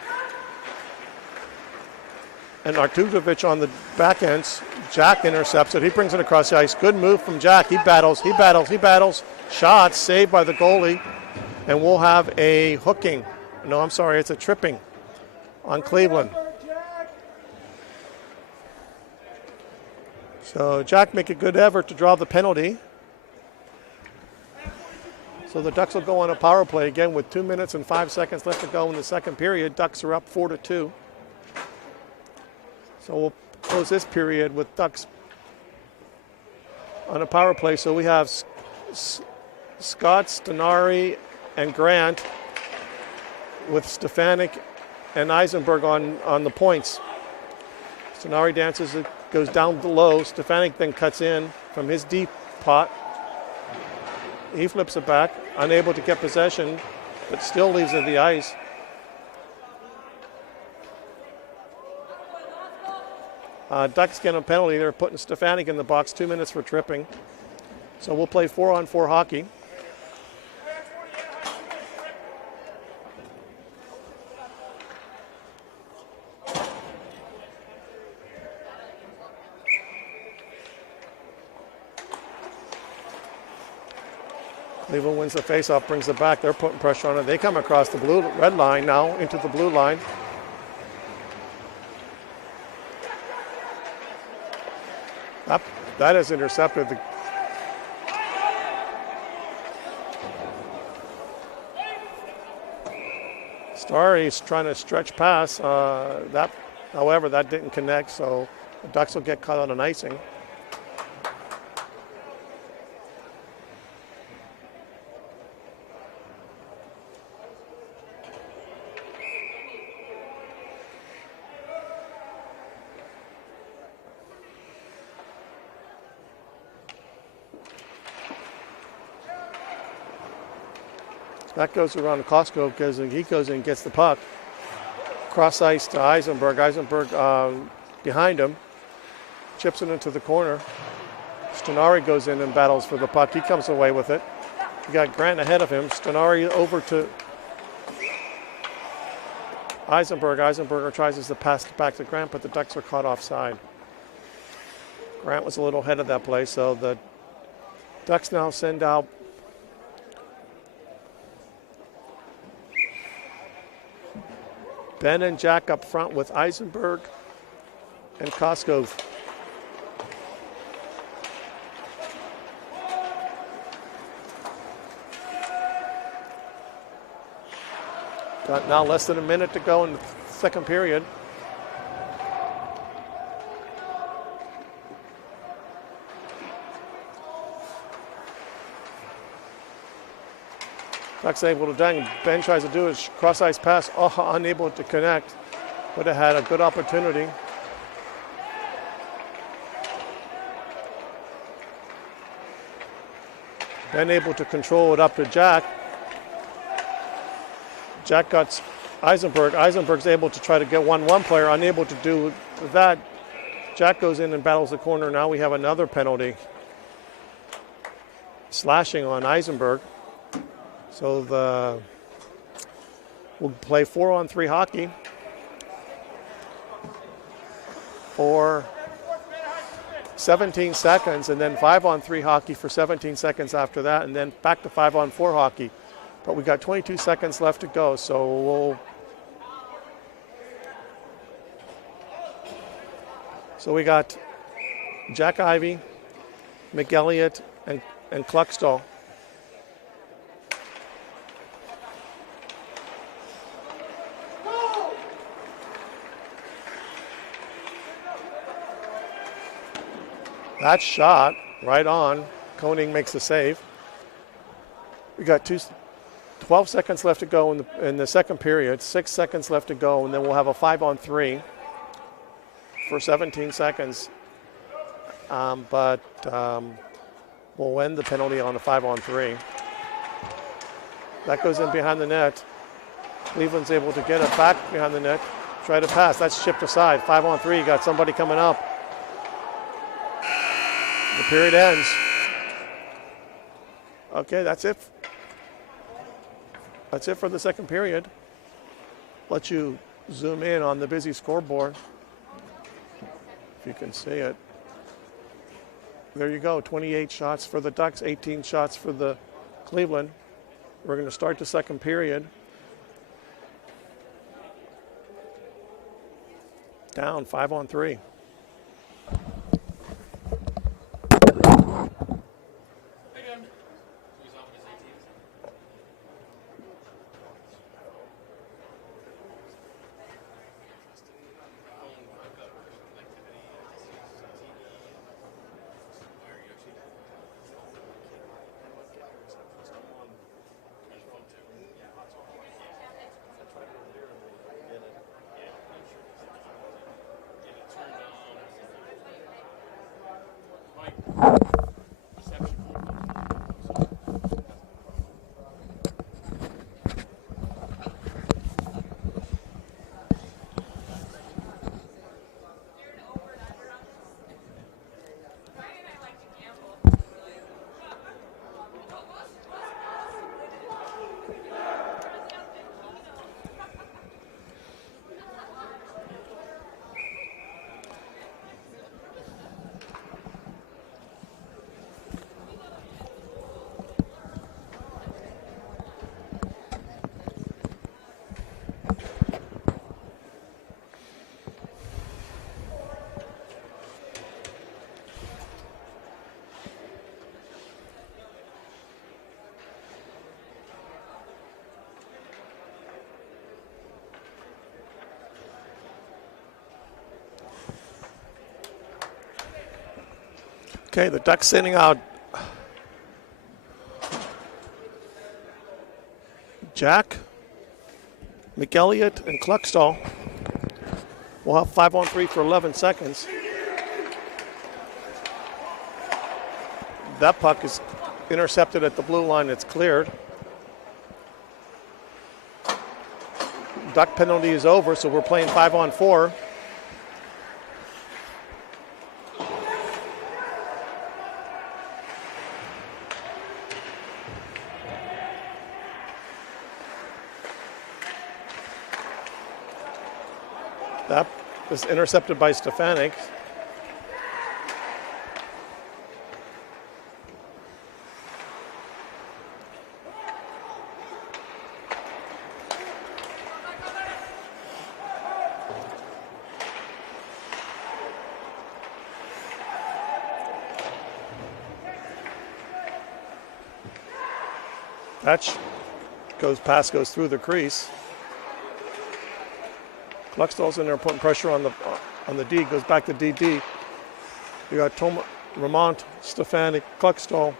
and Artuzovic on the back ends. Jack intercepts it. He brings it across the ice. Good move from Jack. He battles. Shot saved by the goalie. And we'll have a hooking. No, I'm sorry. It's a tripping on Cleveland. So Jack make a good effort to draw the penalty. So the Ducks will go on a power play again with 2 minutes and 5 seconds left to go in the second period. Ducks are up 4-2. So we'll close this period with Ducks on a power play. So we have Scott, Stenari, and Grant with Stefanik and Eisenberg on the points. Stenari dances, it goes down low. Stefanik then cuts in from his deep pot. He flips it back, unable to get possession, but still leaves it the ice. Ducks get a penalty. They're putting Stefanik in the box, 2 minutes for tripping. So we'll play 4-on-4 hockey. Cleveland wins the faceoff, brings it back. They're putting pressure on it. They come across the red line now into the blue line. That is intercepted. Starry's trying to stretch pass. However, that didn't connect, so the Ducks will get caught on an icing. That goes around to Costco because he goes in and gets the puck. Cross ice to Eisenberg. Eisenberg behind him. Chips it into the corner. Stenari goes in and battles for the puck. He comes away with it. You got Grant ahead of him. Stenari over to Eisenberg. Eisenberg tries to pass it back to Grant, but the Ducks are caught offside. Grant was a little ahead of that play, so the Ducks now send out Ben and Jack up front with Eisenberg and Koskov. Got now less than a minute to go in the second period. Ducks able to dang. Ben tries to do his cross ice pass, unable to connect. Would have had a good opportunity. Ben able to control it up to Jack. Jack got Eisenberg. Eisenberg's able to try to get 1-1 player, unable to do that. Jack goes in and battles the corner. Now we have another penalty. Slashing on Eisenberg. So we'll play 4-on-3 hockey for 17 seconds, and then 5-on-3 hockey for 17 seconds after that, and then back to 5-on-4 hockey. But we got 22 seconds left to go, so we got Jack Ivey, McElliott, and Kluckstall. That shot right on. Koenig makes the save. We got 12 seconds left to go in the second period. 6 seconds left to go, and then we'll have a 5-on-3 for 17 seconds. But we'll end the penalty on a 5-on-3. That goes in behind the net. Cleveland's able to get it back behind the net. Try to pass. That's shipped aside. 5-on-3. Got somebody coming up. The period ends. Okay, that's it. That's it for the second period. Let you zoom in on the busy scoreboard, if you can see it. There you go, 28 shots for the Ducks, 18 shots for the Cleveland. We're going to start the second period. Down 5-on-3. Okay, the Ducks sending out Jack, McElliott, and Kluckstall. We'll have 5-on-3 for 11 seconds. That puck is intercepted at the blue line. It's cleared. Duck penalty is over, so we're playing 5-on-4. That was intercepted by Stefanik. That pass goes through the crease. Kluckstall's in there putting pressure on the D, goes back to DD. You got Ramont, Stefanik, Kluckstall.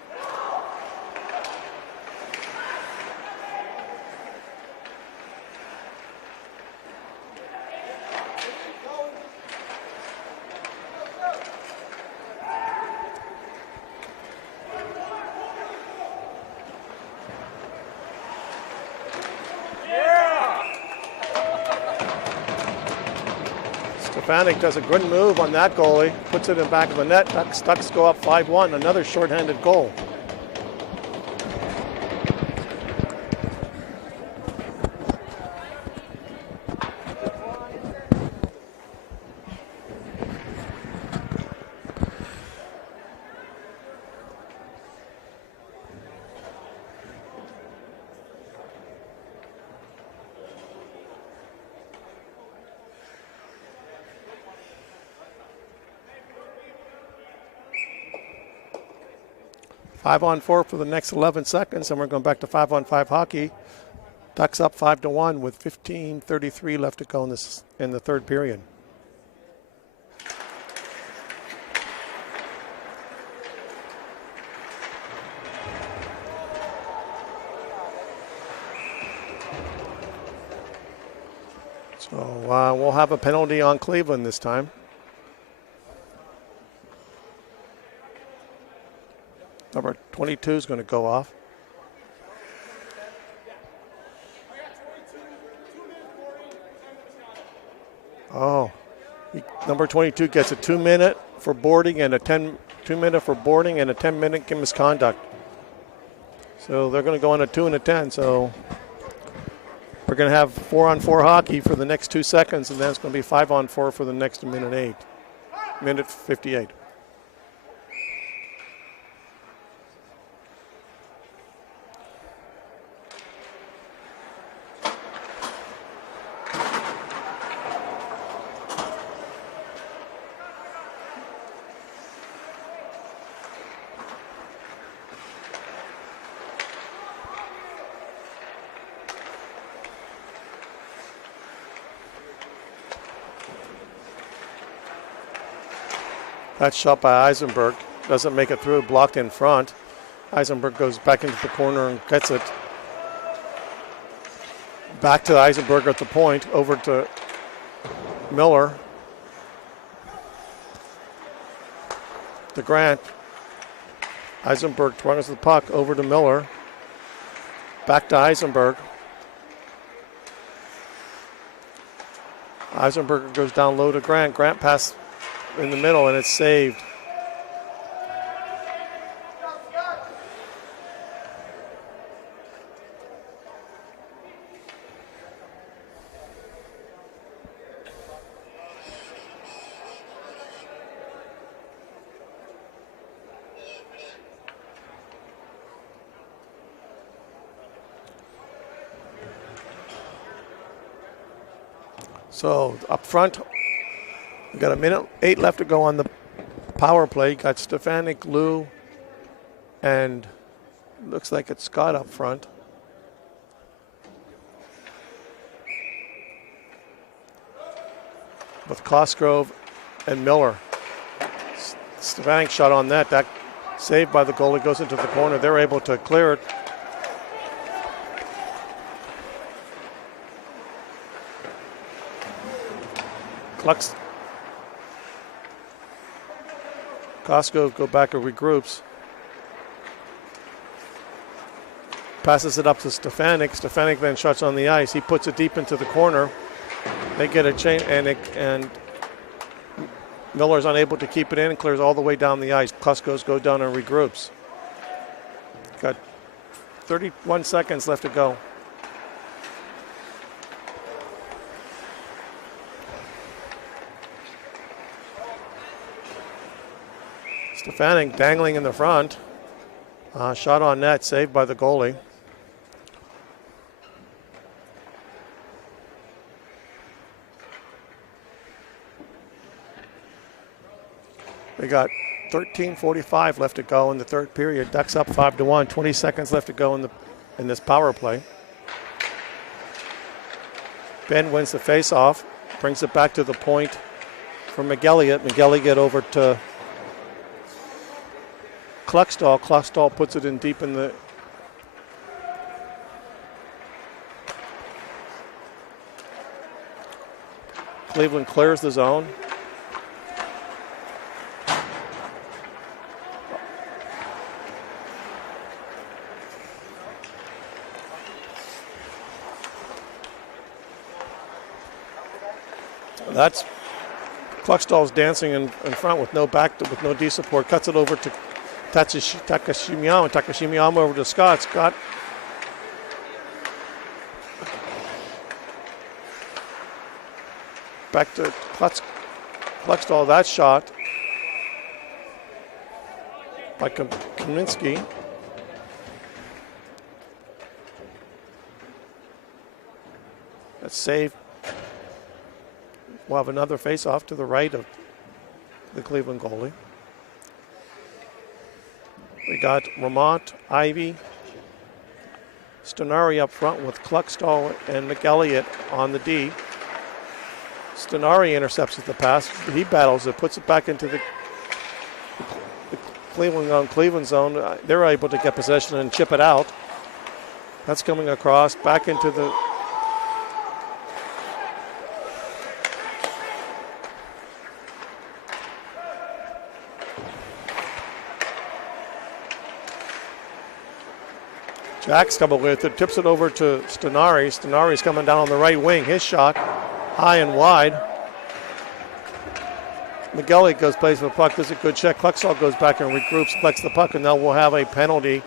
Stefanik does a good move on that goalie, puts it in back of the net. Ducks go up 5-1, another shorthanded goal. Five on four for the next 11 seconds, and we're going back to 5-on-5 hockey. Ducks up 5-1 with 15:33 left to go in the third period. So we'll have a penalty on Cleveland this time. Number 22 is going to go off. Oh, number 22 gets a 2-minute for boarding and a 2-minute for boarding and a 10-minute misconduct. So they're going to go on a 2 and a 10. So We're going to have 4-on-4 hockey for the next 2 seconds, and then it's going to be 5-on-4 for the next minute 58. That shot by Eisenberg doesn't make it through, blocked in front. Eisenberg goes back into the corner and gets it. Back to Eisenberg at the point, over to Miller. To Grant. Eisenberg twirls the puck over to Miller. Back to Eisenberg. Eisenberg goes down low to Grant. Grant pass in the middle, and it's saved. So up front, we've got 1:08 left to go on the power play. Got Stefanik, Lou, and looks like it's Scott up front. With Cosgrove and Miller. Stefanik shot on that. That saved by the goalie, goes into the corner. They're able to clear it. Cosgrove go back and regroups. Passes it up to Stefanik. Stefanik then shuts on the ice. He puts it deep into the corner. They get a chain, and Miller's unable to keep it in and clears all the way down the ice. Cosgrove goes down and regroups. Got 31 seconds left to go. Stefanik dangling in the front. Shot on net, saved by the goalie. We got 13:45 left to go in the third period. Ducks up 5-1. 20 seconds left to go in this power play. Ben wins the faceoff, brings it back to the point for McElligott. McElligott over to Kluckstall. Kluckstall puts it in deep in the Cleveland clears the zone. That's Kluckstall's dancing in front with no D support. Cuts it over to Takashimiyama. Takashimiyama over to Scott. Scott back to Kluckstall. That shot by Kaminsky. That's saved. We'll have another face-off to the right of the Cleveland goalie. We got Ramont, Ivy, Stenari up front with Kluckstall and McElligott on the D. Stenari intercepts the pass. He battles it, puts it back into the Cleveland zone. They're able to get possession and chip it out. That's coming across, back into the Jack's coming with it, tips it over to Stenari. Stenari's coming down on the right wing. His shot, high and wide. McElligott goes, plays for the puck, does a good check. Kluckstall goes back and regroups, collects the puck, and now we'll have a penalty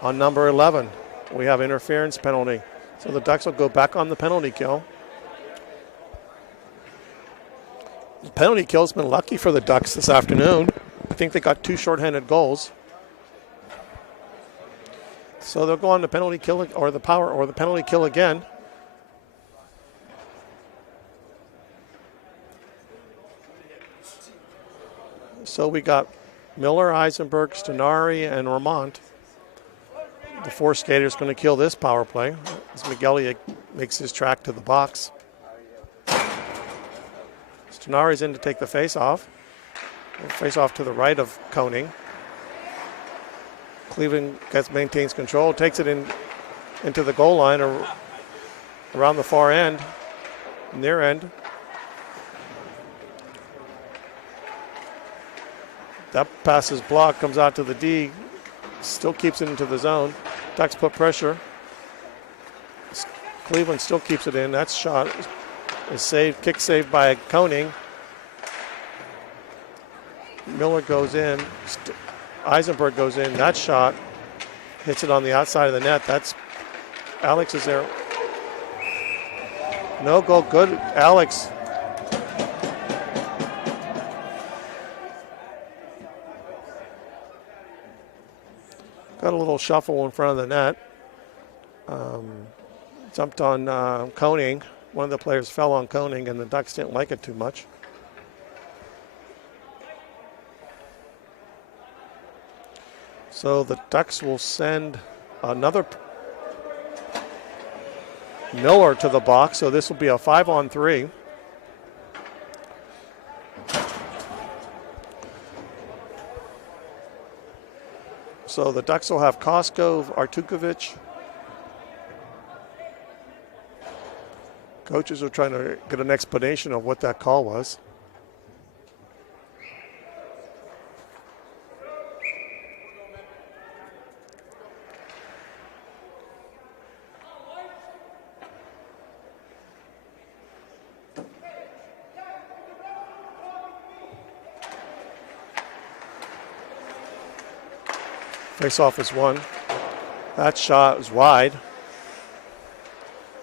on number 11. We have interference penalty. So the Ducks will go back on the penalty kill. The penalty kill's been lucky for the Ducks this afternoon. I think they got 2 shorthanded goals. So they'll go on the penalty kill or the power or the penalty kill again. So we got Miller, Eisenberg, Stenari, and Ramont. The 4 skaters going to kill this power play as Miguelia makes his track to the box. Stenari's in to take the face-off. Face-off to the right of Koning. Cleveland maintains control, takes it into the goal line or around the far end, near end. That pass is blocked, comes out to the D, still keeps it into the zone. Ducks put pressure. Cleveland still keeps it in. That shot is saved, kick saved by Koning. Miller goes in. Eisenberg goes in. That shot hits it on the outside of the net. That's Alex is there. No goal. Good. Alex. Got a little shuffle in front of the net. Jumped on Koning. One of the players fell on Koning, and the Ducks didn't like it too much. So the Ducks will send another Miller to the box. So this will be a 5-on-3. So the Ducks will have Koskov, Artukovic. Coaches are trying to get an explanation of what that call was. Face-off is won. That shot is wide.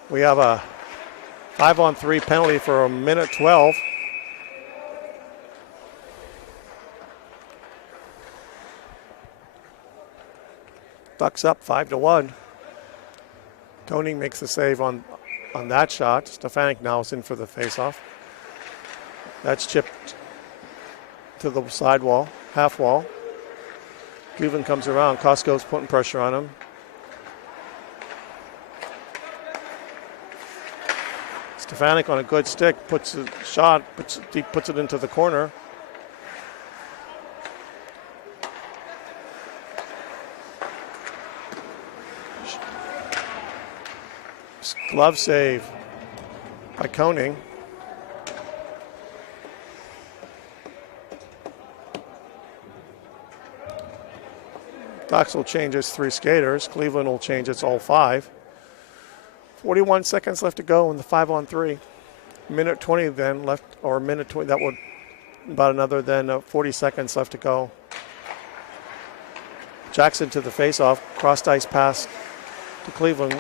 We have a 5-on-3 penalty for a minute 12. Ducks up 5-1. Koning makes the save on that shot. Stefanik now is in for the face-off. That's chipped to the side wall, half wall. Cleveland comes around. Costco's putting pressure on him. Stefanik on a good stick puts a shot, puts it into the corner. Glove save by Koning. Ducks will change its 3 skaters. Cleveland will change its all 5. 41 seconds left to go in the 5-on-3. Minute 20 then left, or minute 20, that would about another then 40 seconds left to go. Jackson to the face-off, crossed ice pass to Cleveland.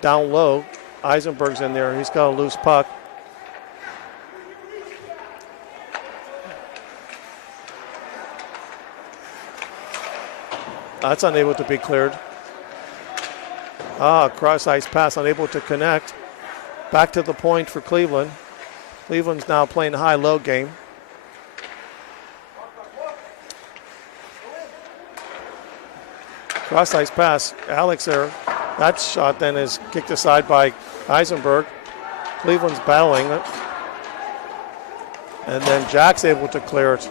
Down low, Eisenberg's in there, he's got a loose puck. That's unable to be cleared. Cross ice pass, unable to connect. Back to the point for Cleveland. Cleveland's now playing high-low game. Cross ice pass, Alex there. That shot then is kicked aside by Eisenberg. Cleveland's battling it. And then Jack's able to clear it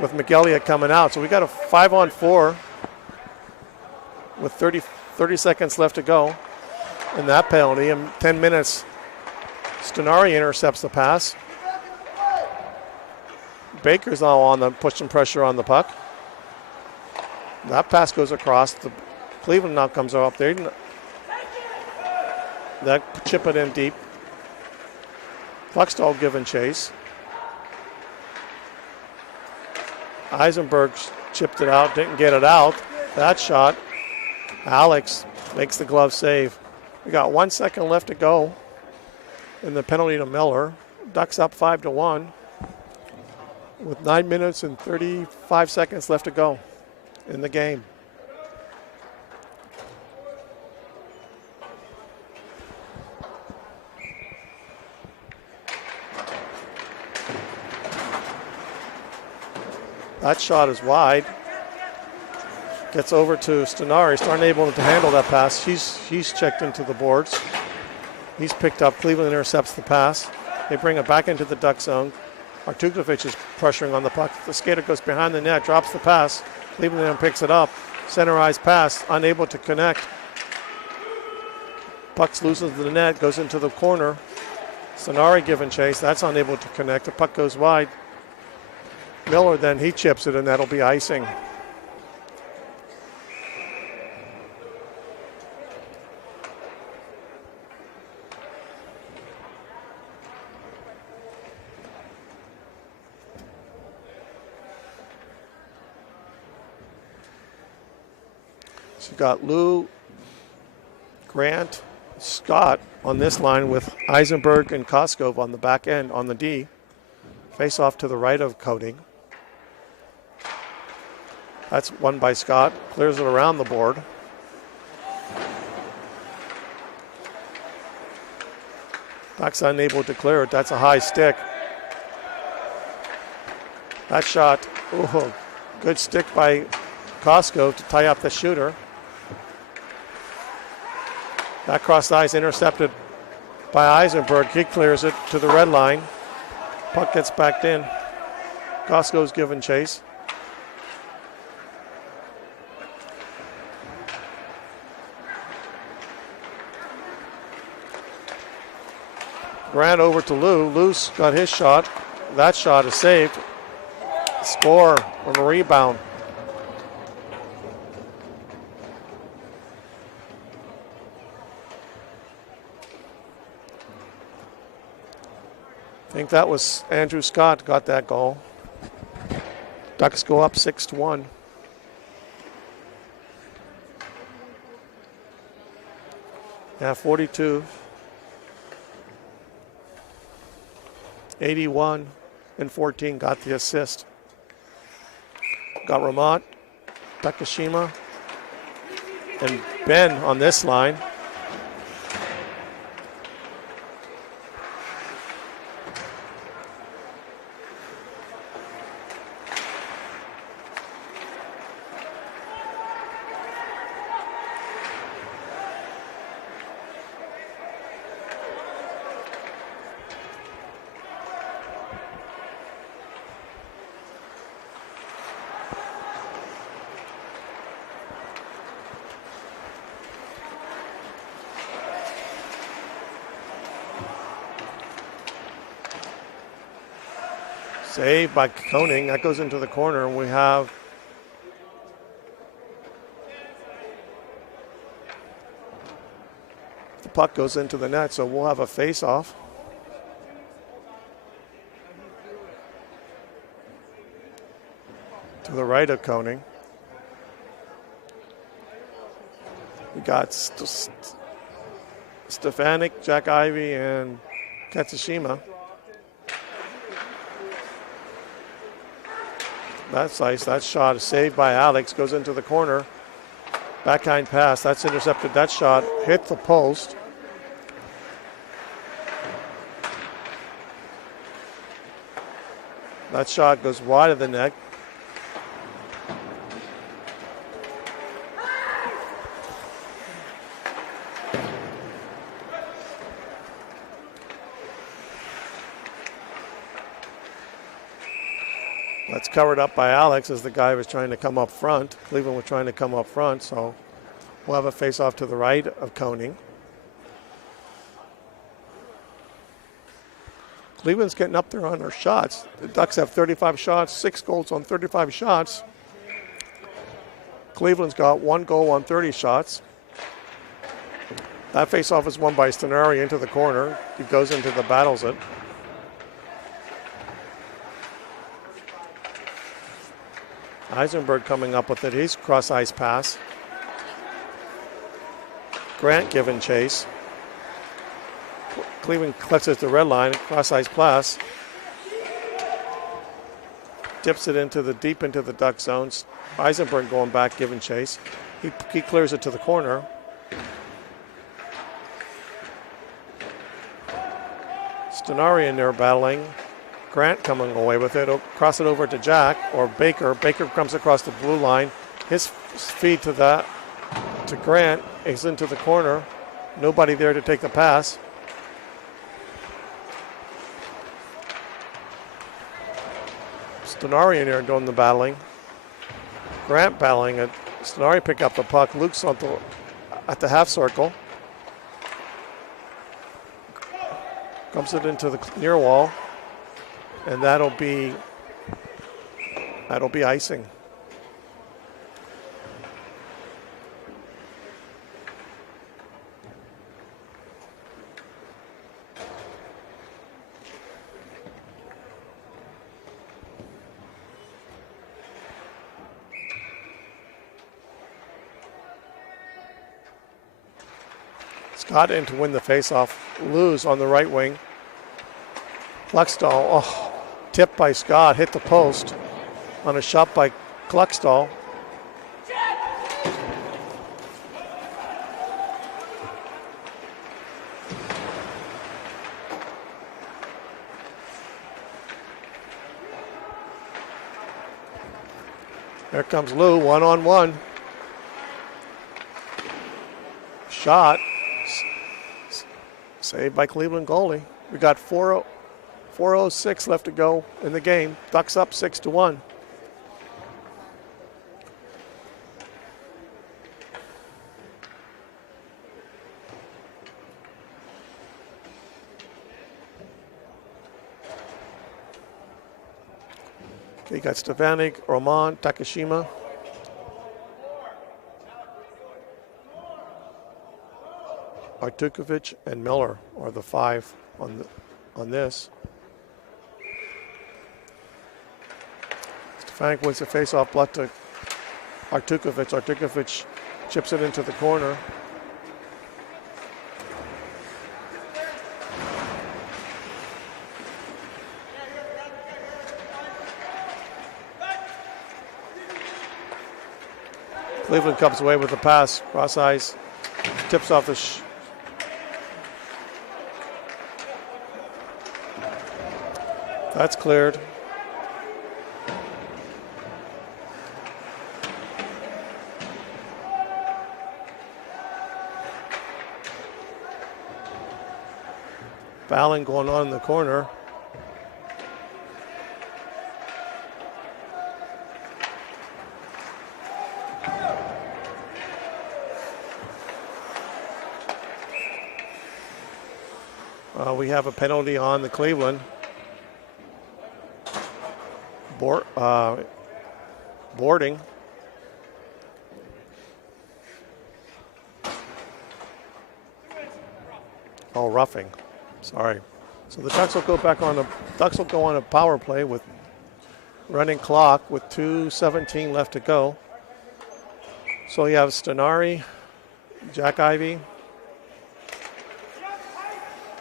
with Miguelia coming out. So we got a 5-on-4 with 30 seconds left to go in that penalty. In 10 minutes, Stenari intercepts the pass. Baker's now on the pushing pressure on the puck. That pass goes across. The Cleveland now comes up there. That chip it in deep. Puckstall giving chase. Eisenberg chipped it out, didn't get it out. That shot, Alex makes the glove save. We got 1 second left to go in the penalty to Miller. Ducks up 5-1 with 9 minutes and 35 seconds left to go in the game. That shot is wide. Gets over to Stenari. He's unable to handle that pass. He's checked into the boards. He's picked up. Cleveland intercepts the pass. They bring it back into the Duck zone. Artukovic is pressuring on the puck. The skater goes behind the net, drops the pass. Cleveland then picks it up. Center ice pass, unable to connect. Puck's loose into the net, goes into the corner. Stenari giving chase. That's unable to connect. The puck goes wide. Miller then, he chips it, and that'll be icing. So you got Lou, Grant, Scott on this line with Eisenberg and Koskov on the back end on the D. Face off to the right of Coding. That's won by Scott. Clears it around the board. Ducks unable to clear it. That's a high stick. That shot, ooh, good stick by Koskov to tie up the shooter. That crossed ice intercepted by Eisenberg. He clears it to the red line. Puck gets backed in. Koskov's given chase. Grant over to Lou. Lou's got his shot. That shot is saved. Score on a rebound. I think that was Andrew Scott got that goal. Ducks go up 6-1. Yeah, 42. 81 and 14 got the assist. Got Ramat, Takashima, and Ben on this line. Save by Koning. That goes into the corner. We have the puck goes into the net, so we'll have a face-off. To the right of Koning. We got Stefanik, Jack Ivey, and Katsushima. That's ice. That shot is saved by Alex. Goes into the corner. Backhand pass. That's intercepted. That shot hit the post. That shot goes wide of the net. That's covered up by Alex as the guy was trying to come up front. Cleveland was trying to come up front, so we'll have a face-off to the right of Koning. Cleveland's getting up there on their shots. The Ducks have 35 shots, 6 goals on 35 shots. Cleveland's got 1 goal on 30 shots. That face-off is won by Stenari into the corner. He goes into the battles it. Eisenberg coming up with it. He's cross-ice pass. Grant giving chase. Cleveland collects it at the red line, cross-ice pass. Dips it deep into the Duck zones. Eisenberg going back, giving chase. He clears it to the corner. Stenari in there battling. Grant coming away with it. Cross it over to Jack or Baker. Baker comes across the blue line. His feed to Grant is into the corner. Nobody there to take the pass. Stenari in there doing the battling. Grant battling it. Stenari pick up the puck. Luke's at the half circle. Comes it into the near wall. And that'll be icing. Scott in to win the faceoff. Lose on the right wing. Kluckstall, tipped by Scott, hit the post on a shot by Kluckstall. There comes Lou, one-on-one. Shot. Saved by Cleveland goalie. We got 4:06 left to go in the game. Ducks up 6-1. Okay, you got Stefanik, Roman, Takashima. Artukovic and Miller are the five on this. Stefanik wins the faceoff, blood to Artukovic. Artukovic chips it into the corner. Cleveland comes away with the pass, cross ice, tips off the that's cleared. Fouling going on in the corner. We have a penalty on the Cleveland. Boarding. Oh, roughing. Sorry. So the Ducks will go on a power play with running clock with 2:17 left to go. So you have Stenari, Jack Ivey,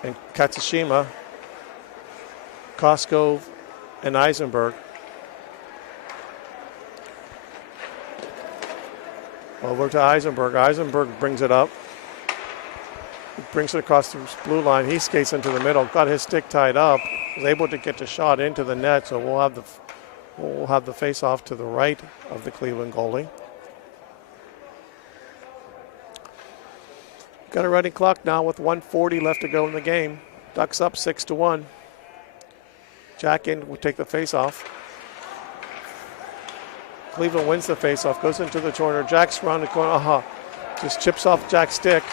and Katsushima, Koskov, and Eisenberg. Over to Eisenberg. Eisenberg brings it up. He brings it across the blue line. He skates into the middle. Got his stick tied up. Was able to get the shot into the net. So we'll have the face-off to the right of the Cleveland goalie. Got a running clock now with 1:40 left to go in the game. Ducks up 6-1. Jack in will take the face-off. Cleveland wins the face-off, goes into the corner. Jack's around the corner. Just chips off Jack's stick.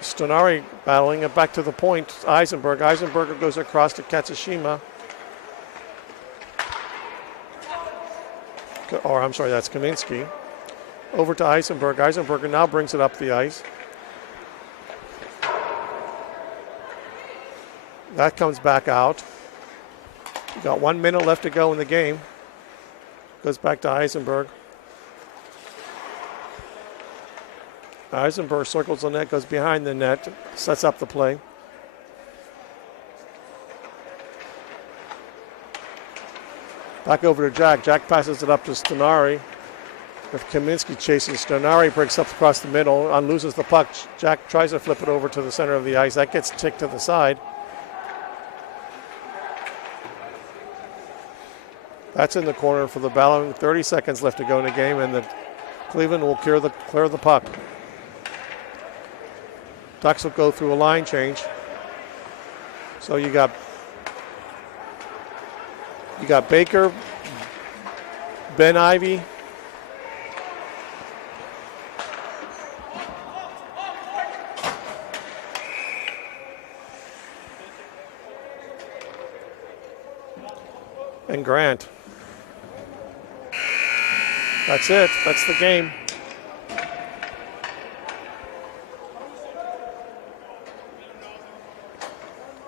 Stenari battling it back to the point. Eisenberg. Eisenberger goes across to Katsushima. Or I'm sorry, that's Kaminsky. Over to Eisenberg. Eisenberger now brings it up the ice. That comes back out. We got 1 minute left to go in the game. Goes back to Eisenberg. Eisenberg circles the net, goes behind the net, sets up the play. Back over to Jack. Jack passes it up to Stenari. With Kaminsky chasing, Stenari breaks up across the middle and loses the puck. Jack tries to flip it over to the center of the ice. That gets ticked to the side. That's in the corner for the Ballon. 30 seconds left to go in the game, and the Cleveland will clear the puck. Ducks will go through a line change. So you got Baker, Ben Ivy, and Grant. That's it. That's the game.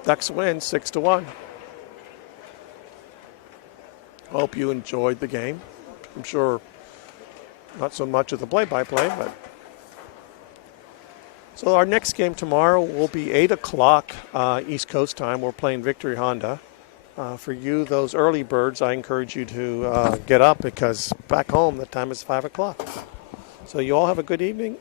Ducks win 6-1. Hope you enjoyed the game. I'm sure not so much of the play-by-play, but. So our next game tomorrow will be 8 o'clock East Coast time. We're playing Victory Honda. For you, those early birds, I encourage you to get up because back home the time is 5 o'clock. So you all have a good evening.